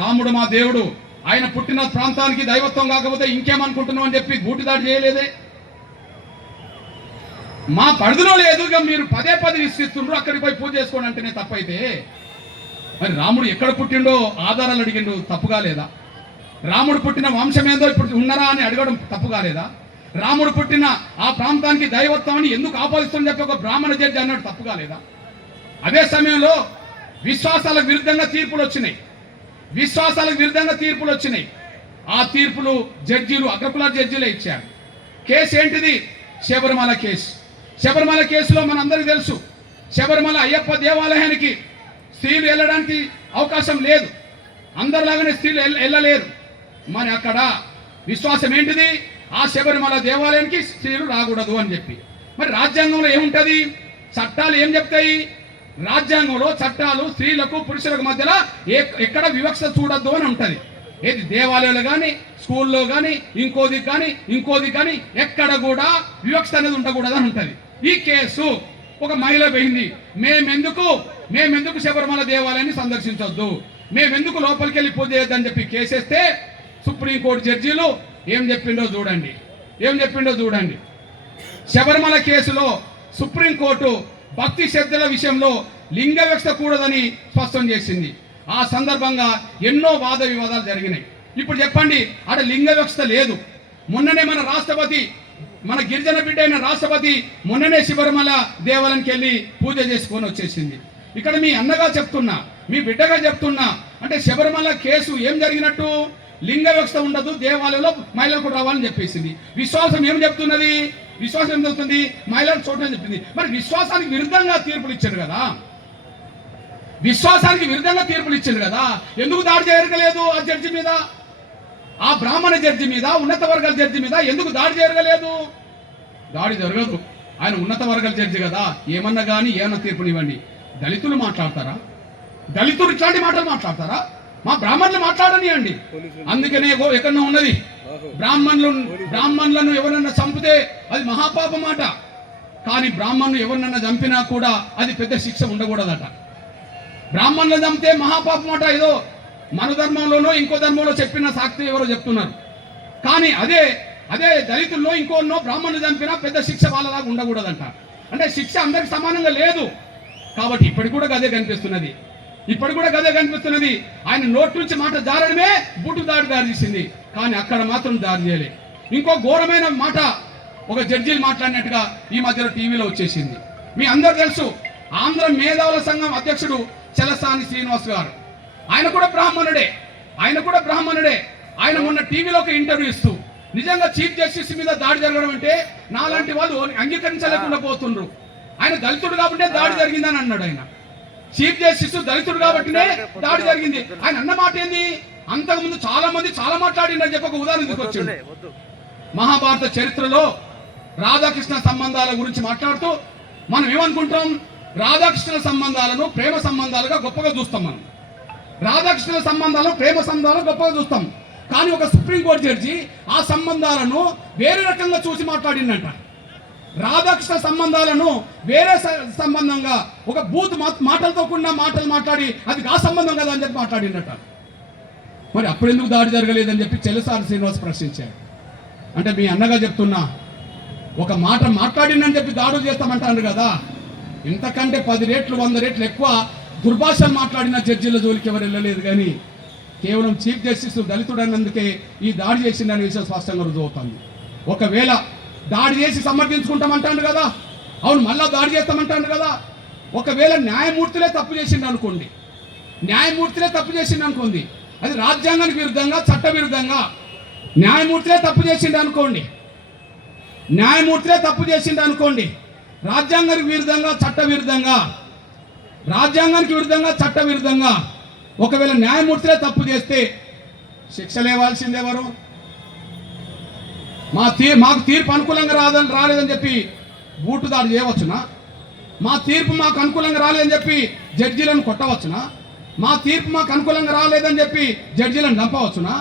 రాముడు మా దేవుడు, ఆయన పుట్టిన ప్రాంతానికి దైవత్వం కాకపోతే ఇంకేమనుకుంటున్నాం అని చెప్పి గూటిదాడి చేయలేదే. మా పరిధిలో లేదు, ఇక మీరు పదే పదే విసిగిస్తుండ్రు, అక్కడికి పోయి పూజ చేసుకోండి అంటేనే తప్పైతే మరి రాముడు ఎక్కడ పుట్టిండో ఆధారాలు అడిగిండు, తప్పుగా లేదా? రాముడు పుట్టిన వంశం ఏందో ఇప్పుడు ఉన్నారా అని అడగడం తప్పుగా లేదా? రాముడు పుట్టిన ఆ ప్రాంతానికి దైవత్వాన్ని ఎందుకు ఆపాదిస్తుందని చెప్పి ఒక బ్రాహ్మణ జడ్జి అన్నాడు, తప్పుగా లేదా? అదే సమయంలో విశ్వాసాలకు విరుద్ధంగా తీర్పులు వచ్చినాయి. ఆ తీర్పులు జడ్జీలు అగ్రకుల జడ్జీలే ఇచ్చారు. కేసు ఏంటిది? శబరిమల కేసు. శబరిమల కేసులో మనందరికీ తెలుసు, శబరిమల అయ్యప్ప దేవాలయానికి స్త్రీలు వెళ్ళడానికి అవకాశం లేదు, అందరిలాగానే స్త్రీలు వెళ్ళలేరు. మరి అక్కడ విశ్వాసం ఏంటిది? ఆ శబరిమల దేవాలయానికి స్త్రీలు రాకూడదు అని చెప్పి. మరి రాజ్యాంగంలో ఏముంటుంది? చట్టాలు ఏం చెప్తాయి? రాజ్యాంగంలో చట్టాలు స్త్రీలకు పురుషులకు మధ్యలో ఎక్కడ వివక్ష చూడొద్దు అని ఉంటుంది. ఏది దేవాలయాలు కానీ, స్కూల్లో కానీ, ఇంకోది కానీ ఎక్కడ కూడా వివక్ష అనేది ఉండకూడదు అని ఉంటుంది. ఈ కేసు ఒక మహిళ పోయింది, మేమెందుకు శబరిమల దేవాలయాన్ని సందర్శించొద్దు, మేమెందుకు లోపలికి వెళ్ళి పూజ చేయొద్దని చెప్పి కేసేస్తే సుప్రీంకోర్టు జడ్జీలు ఏం చెప్పిండో చూడండి. శబరిమల కేసులో సుప్రీంకోర్టు భక్తి శ్రద్ధల విషయంలో లింగ వివక్ష కూడదని స్పష్టం చేసింది. ఆ సందర్భంగా ఎన్నో వాద వివాదాలు జరిగినాయి. ఇప్పుడు చెప్పండి, ఆడ లింగ వివక్ష లేదు. మొన్ననే మన రాష్ట్రపతి మన గిరిజన బిడ్డ అయిన రాష్ట్రపతి మొన్ననే శబరిమల దేవాలయానికి వెళ్ళి పూజ చేసుకొని వచ్చేసింది. ఇక్కడ మీ అన్నగా చెప్తున్నా, మీ బిడ్డగా చెప్తున్నా, అంటే శబరిమల కేసు ఏం జరిగినట్టు? లింగ వ్యవస్థ ఉండదు, దేవాలయంలో మహిళలు కూడా రావాలని చెప్పేసింది. విశ్వాసం ఏం చెప్తున్నది? విశ్వాసం ఏం చెప్తుంది? మహిళలు చూడని చెప్పింది. మరి విశ్వాసానికి విరుద్ధంగా తీర్పులు ఇచ్చారు కదా, విశ్వాసానికి విరుద్ధంగా తీర్పులు ఇచ్చారు కదా, ఎందుకు దాడి జరగలేదు ఆ జడ్జి మీద, ఆ బ్రాహ్మణ జడ్జి మీద, ఉన్నత వర్గాల జడ్జి మీద ఎందుకు దాడి జరగలేదు? దాడి జరగదు, ఆయన ఉన్నత వర్గాల జడ్జి కదా, ఏమన్నా కానీ ఏమన్నా తీర్పునివ్వండి. దళితులు మాట్లాడతారా? దళితులు ఇట్లాంటి మాటలు మాట్లాడతారా? మా బ్రాహ్మణులు మాట్లాడనియండి. అందుకనే ఎక్కడో ఉన్నది, బ్రాహ్మణులను ఎవరన్నా చంపితే అది మహాపాప మాట, కానీ బ్రాహ్మణులు ఎవరినన్నా చంపినా కూడా అది పెద్ద శిక్ష ఉండకూడదట. బ్రాహ్మణులను చంపితే మహాపాప మాట ఏదో మన ధర్మంలోనో ఇంకో ధర్మంలో చెప్పిన సాక్తి ఎవరో చెప్తున్నారు. కానీ అదే దళితుల్లో ఇంకోనో బ్రాహ్మణులు చంపినా పెద్ద శిక్ష వాళ్ళలాగా ఉండకూడదంట. అంటే శిక్ష అందరికి సమానంగా లేదు. కాబట్టి ఇప్పటికి కూడా గదే కనిపిస్తున్నది, ఆయన నోటి నుంచి మాట జారడమే బూటు దాడి తీసింది, కానీ అక్కడ మాత్రం దాడి చేయలే. ఇంకో ఘోరమైన మాట ఒక జడ్జీలు మాట్లాడినట్టుగా ఈ మధ్యలో టీవీలో వచ్చేసింది. మీ అందరూ తెలుసు, ఆంధ్ర మేధావుల సంఘం అధ్యక్షుడు చలసాని శ్రీనివాస్ గారు, ఆయన కూడా బ్రాహ్మణుడే. ఆయన మొన్న టీవీలో ఒక ఇంటర్వ్యూ ఇస్తూ నిజంగా చీఫ్ జస్టిస్ మీద దాడి జరగడం అంటే నాలాంటి వాళ్ళు అంగీకరించలేకుండా పోతుండ్రు. ఆయన దళితుడు కాబట్టి దాడి జరిగిందని అన్నాడు. ఆయన చీఫ్ జస్టిస్ దళితుడు కాబట్టినే దాడి జరిగింది. ఆయన అన్న మాట ఏంది? అంతకుముందు చాలా మంది చాలా మాట్లాడిందని చెప్పి ఒక ఉదాహరణ తీసుకొచ్చాడు. మహాభారత చరిత్రలో రాధాకృష్ణ సంబంధాల గురించి మాట్లాడుతూ మనం ఏమనుకుంటాం? రాధాకృష్ణ సంబంధాలను ప్రేమ సంబంధాలుగా గొప్పగా చూస్తాం. మనం రాధాకృష్ణ సంబంధాలను ప్రేమ సంబంధాలు గొప్పగా చూస్తాం. కానీ ఒక సుప్రీంకోర్టు జడ్జి ఆ సంబంధాలను వేరే రకంగా చూసి మాట్లాడిందంట. రాధాకృష్ణ సంబంధాలను వేరే సంబంధంగా ఒక బూత్ మాటలతో కూడిన మాటలు మాట్లాడి అది ఆ సంబంధం కదా అని చెప్పి మాట్లాడిందట. మరి అప్పుడు ఎందుకు దాడి జరగలేదని చెప్పి చెల్లసాని శ్రీనివాస్ ప్రశ్నించారు. అంటే మీ అన్నగా చెప్తున్నా, ఒక మాట మాట్లాడిందని చెప్పి దాడులు చేస్తామంటారు కదా, ఇంతకంటే 10 రెట్లు 100 రెట్లు ఎక్కువ దుర్భాషలు మాట్లాడిన జడ్జీల జోలికి ఎవరు వెళ్ళలేదు. కానీ కేవలం చీఫ్ జస్టిస్ దళితుడు అన్నందుకే ఈ దాడి చేసిందనే విషయం స్పష్టంగా రుజువుతోంది. ఒకవేళ దాడి చేసి సమర్థించుకుంటామంటాడు కదా, అవును మళ్ళా దాడి చేస్తామంటాడు కదా, ఒకవేళ న్యాయమూర్తులే తప్పు చేసిండు అనుకోండి, అది రాజ్యాంగానికి విరుద్ధంగా చట్ట విరుద్ధంగా న్యాయమూర్తులే తప్పు చేసిండు అనుకోండి, రాజ్యాంగానికి విరుద్ధంగా చట్ట విరుద్ధంగా ఒకవేళ న్యాయమూర్తులే తప్పు చేస్తే శిక్ష లేవాల్సింది ఎవరు? మాకు తీర్పు అనుకూలంగా రాలేదని చెప్పి బూటు దాడి చేయవచ్చునా? మా తీర్పు మాకు అనుకూలంగా రాలేదని చెప్పి జడ్జీలను కొట్టవచ్చునా? మా తీర్పు మాకు అనుకూలంగా రాలేదని చెప్పి జడ్జీలను చంపవచ్చునా?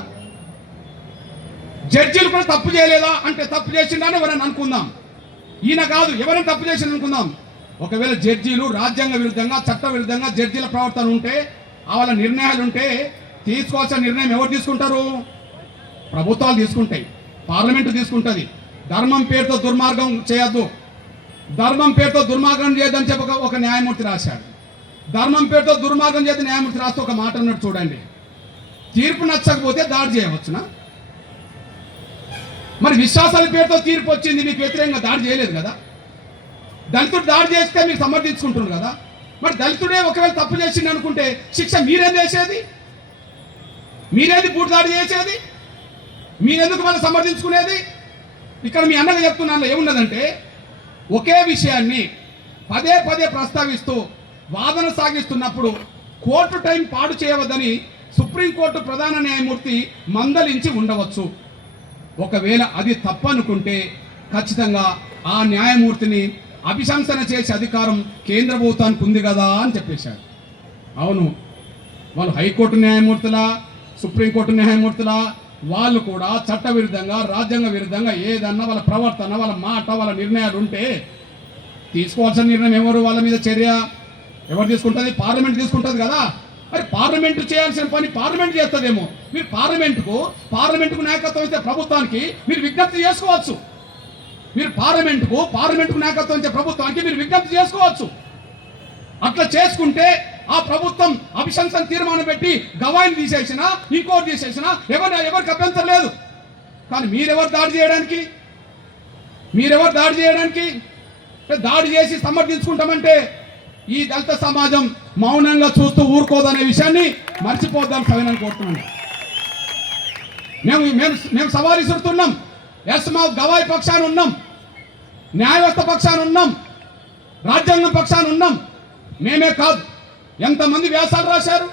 జడ్జీలు కూడా తప్పు చేయలేదా అంటే తప్పు చేసిందని ఎవరైనా అనుకుందాం, ఈయన కాదు ఎవరైనా తప్పు చేసింది అనుకుందాం. ఒకవేళ జడ్జీలు రాజ్యాంగ విరుద్ధంగా చట్ట విరుద్ధంగా జడ్జీల ప్రవర్తన ఉంటే, వాళ్ళ నిర్ణయాలు ఉంటే, తీసుకోవాల్సిన నిర్ణయం ఎవరు తీసుకుంటారు? ప్రభుత్వాలు తీసుకుంటాయి, పార్లమెంటు తీసుకుంటుంది. ధర్మం పేరుతో దుర్మార్గం చేయొద్దు, చేయొద్దని చెప్పి ఒక న్యాయమూర్తి రాశాడు. ధర్మం పేరుతో దుర్మార్గం చేస్తే న్యాయమూర్తి రాస్తే ఒక మాట అన్నట్టు చూడండి, తీర్పు నచ్చకపోతే దాడి చేయవచ్చునా? మరి విశ్వాసాల పేరుతో తీర్పు వచ్చింది, మీకు వ్యతిరేకంగా దాడి చేయలేదు కదా. దళితుడు దాడి చేస్తే మీరు సమర్థించుకుంటున్నారు కదా. మరి దళితుడే ఒకవేళ తప్పు చేసింది అనుకుంటే శిక్ష మీరేం చేసేది? మీరేది బూటు దాడి చేసేది? మీరెందుకు మనం సమర్థించుకునేది? ఇక్కడ మీ అన్నగా చెప్తున్నాను ఏమున్నదంటే, ఒకే విషయాన్ని పదే ప్రస్తావిస్తూ వాదన సాగిస్తున్నప్పుడు కోర్టు టైం పాడు చేయవద్దని సుప్రీంకోర్టు ప్రధాన న్యాయమూర్తి మందలించి ఉండవచ్చు. ఒకవేళ అది తప్పనుకుంటే ఖచ్చితంగా ఆ న్యాయమూర్తిని అభిశంసన చేసే అధికారం కేంద్ర ప్రభుత్వానికి ఉంది కదా అని చెప్పేశారు. అవును, వాళ్ళు హైకోర్టు న్యాయమూర్తులా సుప్రీంకోర్టు న్యాయమూర్తులా వాళ్ళు కూడా చట్ట విరుద్ధంగా రాజ్యాంగ విరుద్ధంగా ఏదన్నా వాళ్ళ ప్రవర్తన వాళ్ళ మాట వాళ్ళ నిర్ణయాలు ఉంటే తీసుకోవాల్సిన నిర్ణయం ఎవరు? వాళ్ళ మీద చర్య ఎవరు తీసుకుంటుంది? పార్లమెంట్ తీసుకుంటుంది కదా. మరి పార్లమెంటు చేయాల్సిన పని పార్లమెంట్ చేస్తుందేమో. మీరు పార్లమెంటుకు నాయకత్వం ఇస్తే ప్రభుత్వానికి మీరు విజ్ఞప్తి చేసుకోవచ్చు. పార్లమెంటుకు నాయకత్వం ఇచ్చే ప్రభుత్వానికి మీరు విజ్ఞప్తి చేసుకోవచ్చు. అట్లా చేసుకుంటే ఆ ప్రభుత్వం అభిశంసన తీర్మానం పెట్టి గవాయిని తీసేసినా ఇంకోటి తీసేసినా ఎవరికి అభ్యంతరం లేదు. కానీ మీరెవరు దాడి చేయడానికి? మీరెవరు దాడి చేయడానికి? దాడి చేసి సమర్థించుకుంటామంటే ఈ దళిత సమాజం మౌనంగా చూస్తూ ఊరుకోదనే విషయాన్ని మర్చిపోద్దాం సవినని కోరుతున్నాను. మేము మేము మేము సవాల్ ఇస్తున్నాం. ఎస్, మా గవాయి పక్షాన ఉన్నాం, న్యాయ వ్యవస్థ పక్షాన ఉన్నాం, రాజ్యాంగం పక్షాన ఉన్నాం. మేమే కాదు, ఎంతమంది వ్యాసాలు రాశారు.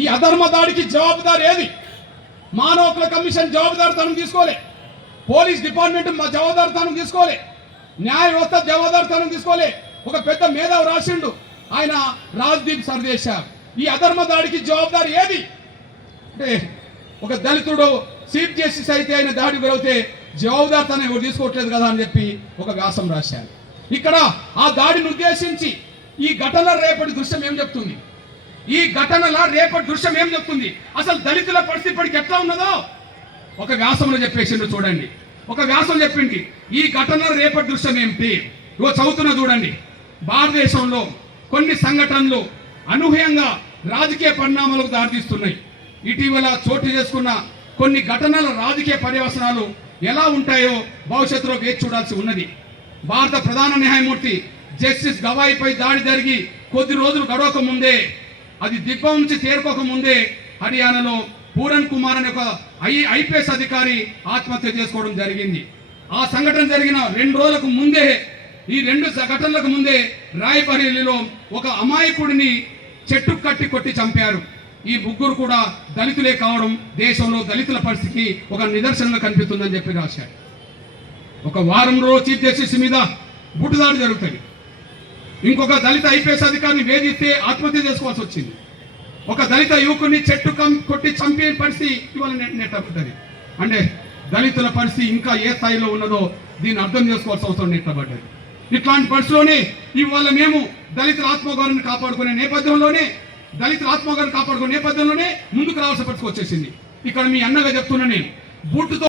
ఈ అధర్మ దాడికి జవాబుదారు ఏది? మానవ హక్కుల కమిషన్ జవాబుదారితనం తీసుకోలే, పోలీస్ డిపార్ట్మెంట్ మా జవాబుదారితనం తీసుకోలే, న్యాయ వ్యవస్థ జవాబుదారితనం తీసుకోలే. ఒక పెద్ద మేధావి రాసిండు, ఆయన రాజ్దీప్ సర్దేశార్. ఈ అధర్మ దాడికి జవాబుదారి ఏది అంటే, ఒక దళితుడు చీఫ్ జస్టిస్ అయితే ఆయన దాడి గురవుతే జవాబుదారితనం ఎవరు తీసుకోవట్లేదు కదా అని చెప్పి ఒక వ్యాసం రాశారు. ఇక్కడ ఆ దాడిని ఉద్దేశించి ఈ ఘటన రేపటి దృశ్యం ఏం చెప్తుంది? అసలు దళితుల పరిస్థితి ఇప్పటికి ఎట్లా ఉన్నదో ఒక వ్యాసంలో చెప్పేసిండు. చూడండి, ఒక వ్యాసం చెప్పింది ఈ ఘటన రేపటి దృశ్యం ఏమిటి. చదువుతున్నా చూడండి. భారతదేశంలో కొన్ని సంఘటనలు అనూహ్యంగా రాజకీయ పరిణామాలకు దారితీస్తున్నాయి. ఇటీవల చోటు చేసుకున్న కొన్ని ఘటనల రాజకీయ పర్యవసనాలు ఎలా ఉంటాయో భవిష్యత్తులో వేచి చూడాల్సి ఉన్నది. భారత ప్రధాన న్యాయమూర్తి జస్టిస్ గవాయిపై దాడి జరిగి కొద్ది రోజులు గడవక ముందే, అది దిగ్గం నుంచి చేరుకోక ముందే హర్యానాలో పూరన్ కుమార్ అనే ఒక ఐపీఎస్ అధికారి ఆత్మహత్య చేసుకోవడం జరిగింది. ఆ సంఘటన జరిగిన 2 రోజులకు ముందే, ఈ 2 ఘటనలకు ముందే రాయ్బరేలీలో ఒక అమాయకుడిని చెట్టు కట్టి కొట్టి చంపారు. ఈ ముగ్గురు కూడా దళితులే కావడం దేశంలో దళితుల పరిస్థితి ఒక నిదర్శనంగా కనిపిస్తుందని చెప్పి రాశారు. ఒక వారం రోజు చీఫ్ జస్టిస్ మీద బుట్టుదాడి జరుగుతుంది. ఇంకొక దళిత ఐపీఎస్ అధికారిని వేధిస్తే ఆత్మహత్య చేసుకోవాల్సి వచ్చింది. ఒక దళిత యువకుడిని చెట్టు కొట్టి చంపే పరిస్థితి ఇవాళ నెట్టబడ్డది. అంటే దళితుల పరిస్థితి ఇంకా ఏ స్థాయిలో ఉన్నదో దీన్ని అర్థం చేసుకోవాల్సిన అవసరం నెట్టబడ్డది. ఇట్లాంటి పరిస్థితిలోనే ఇవాళ మేము దళితుల ఆత్మగౌరవాన్ని కాపాడుకునే నేపథ్యంలోనే ముందుకు రావాల్సిన పరిస్థితి వచ్చేసింది. ఇక్కడ మీ అన్నగా చెప్తున్నా, నేను బూటుతో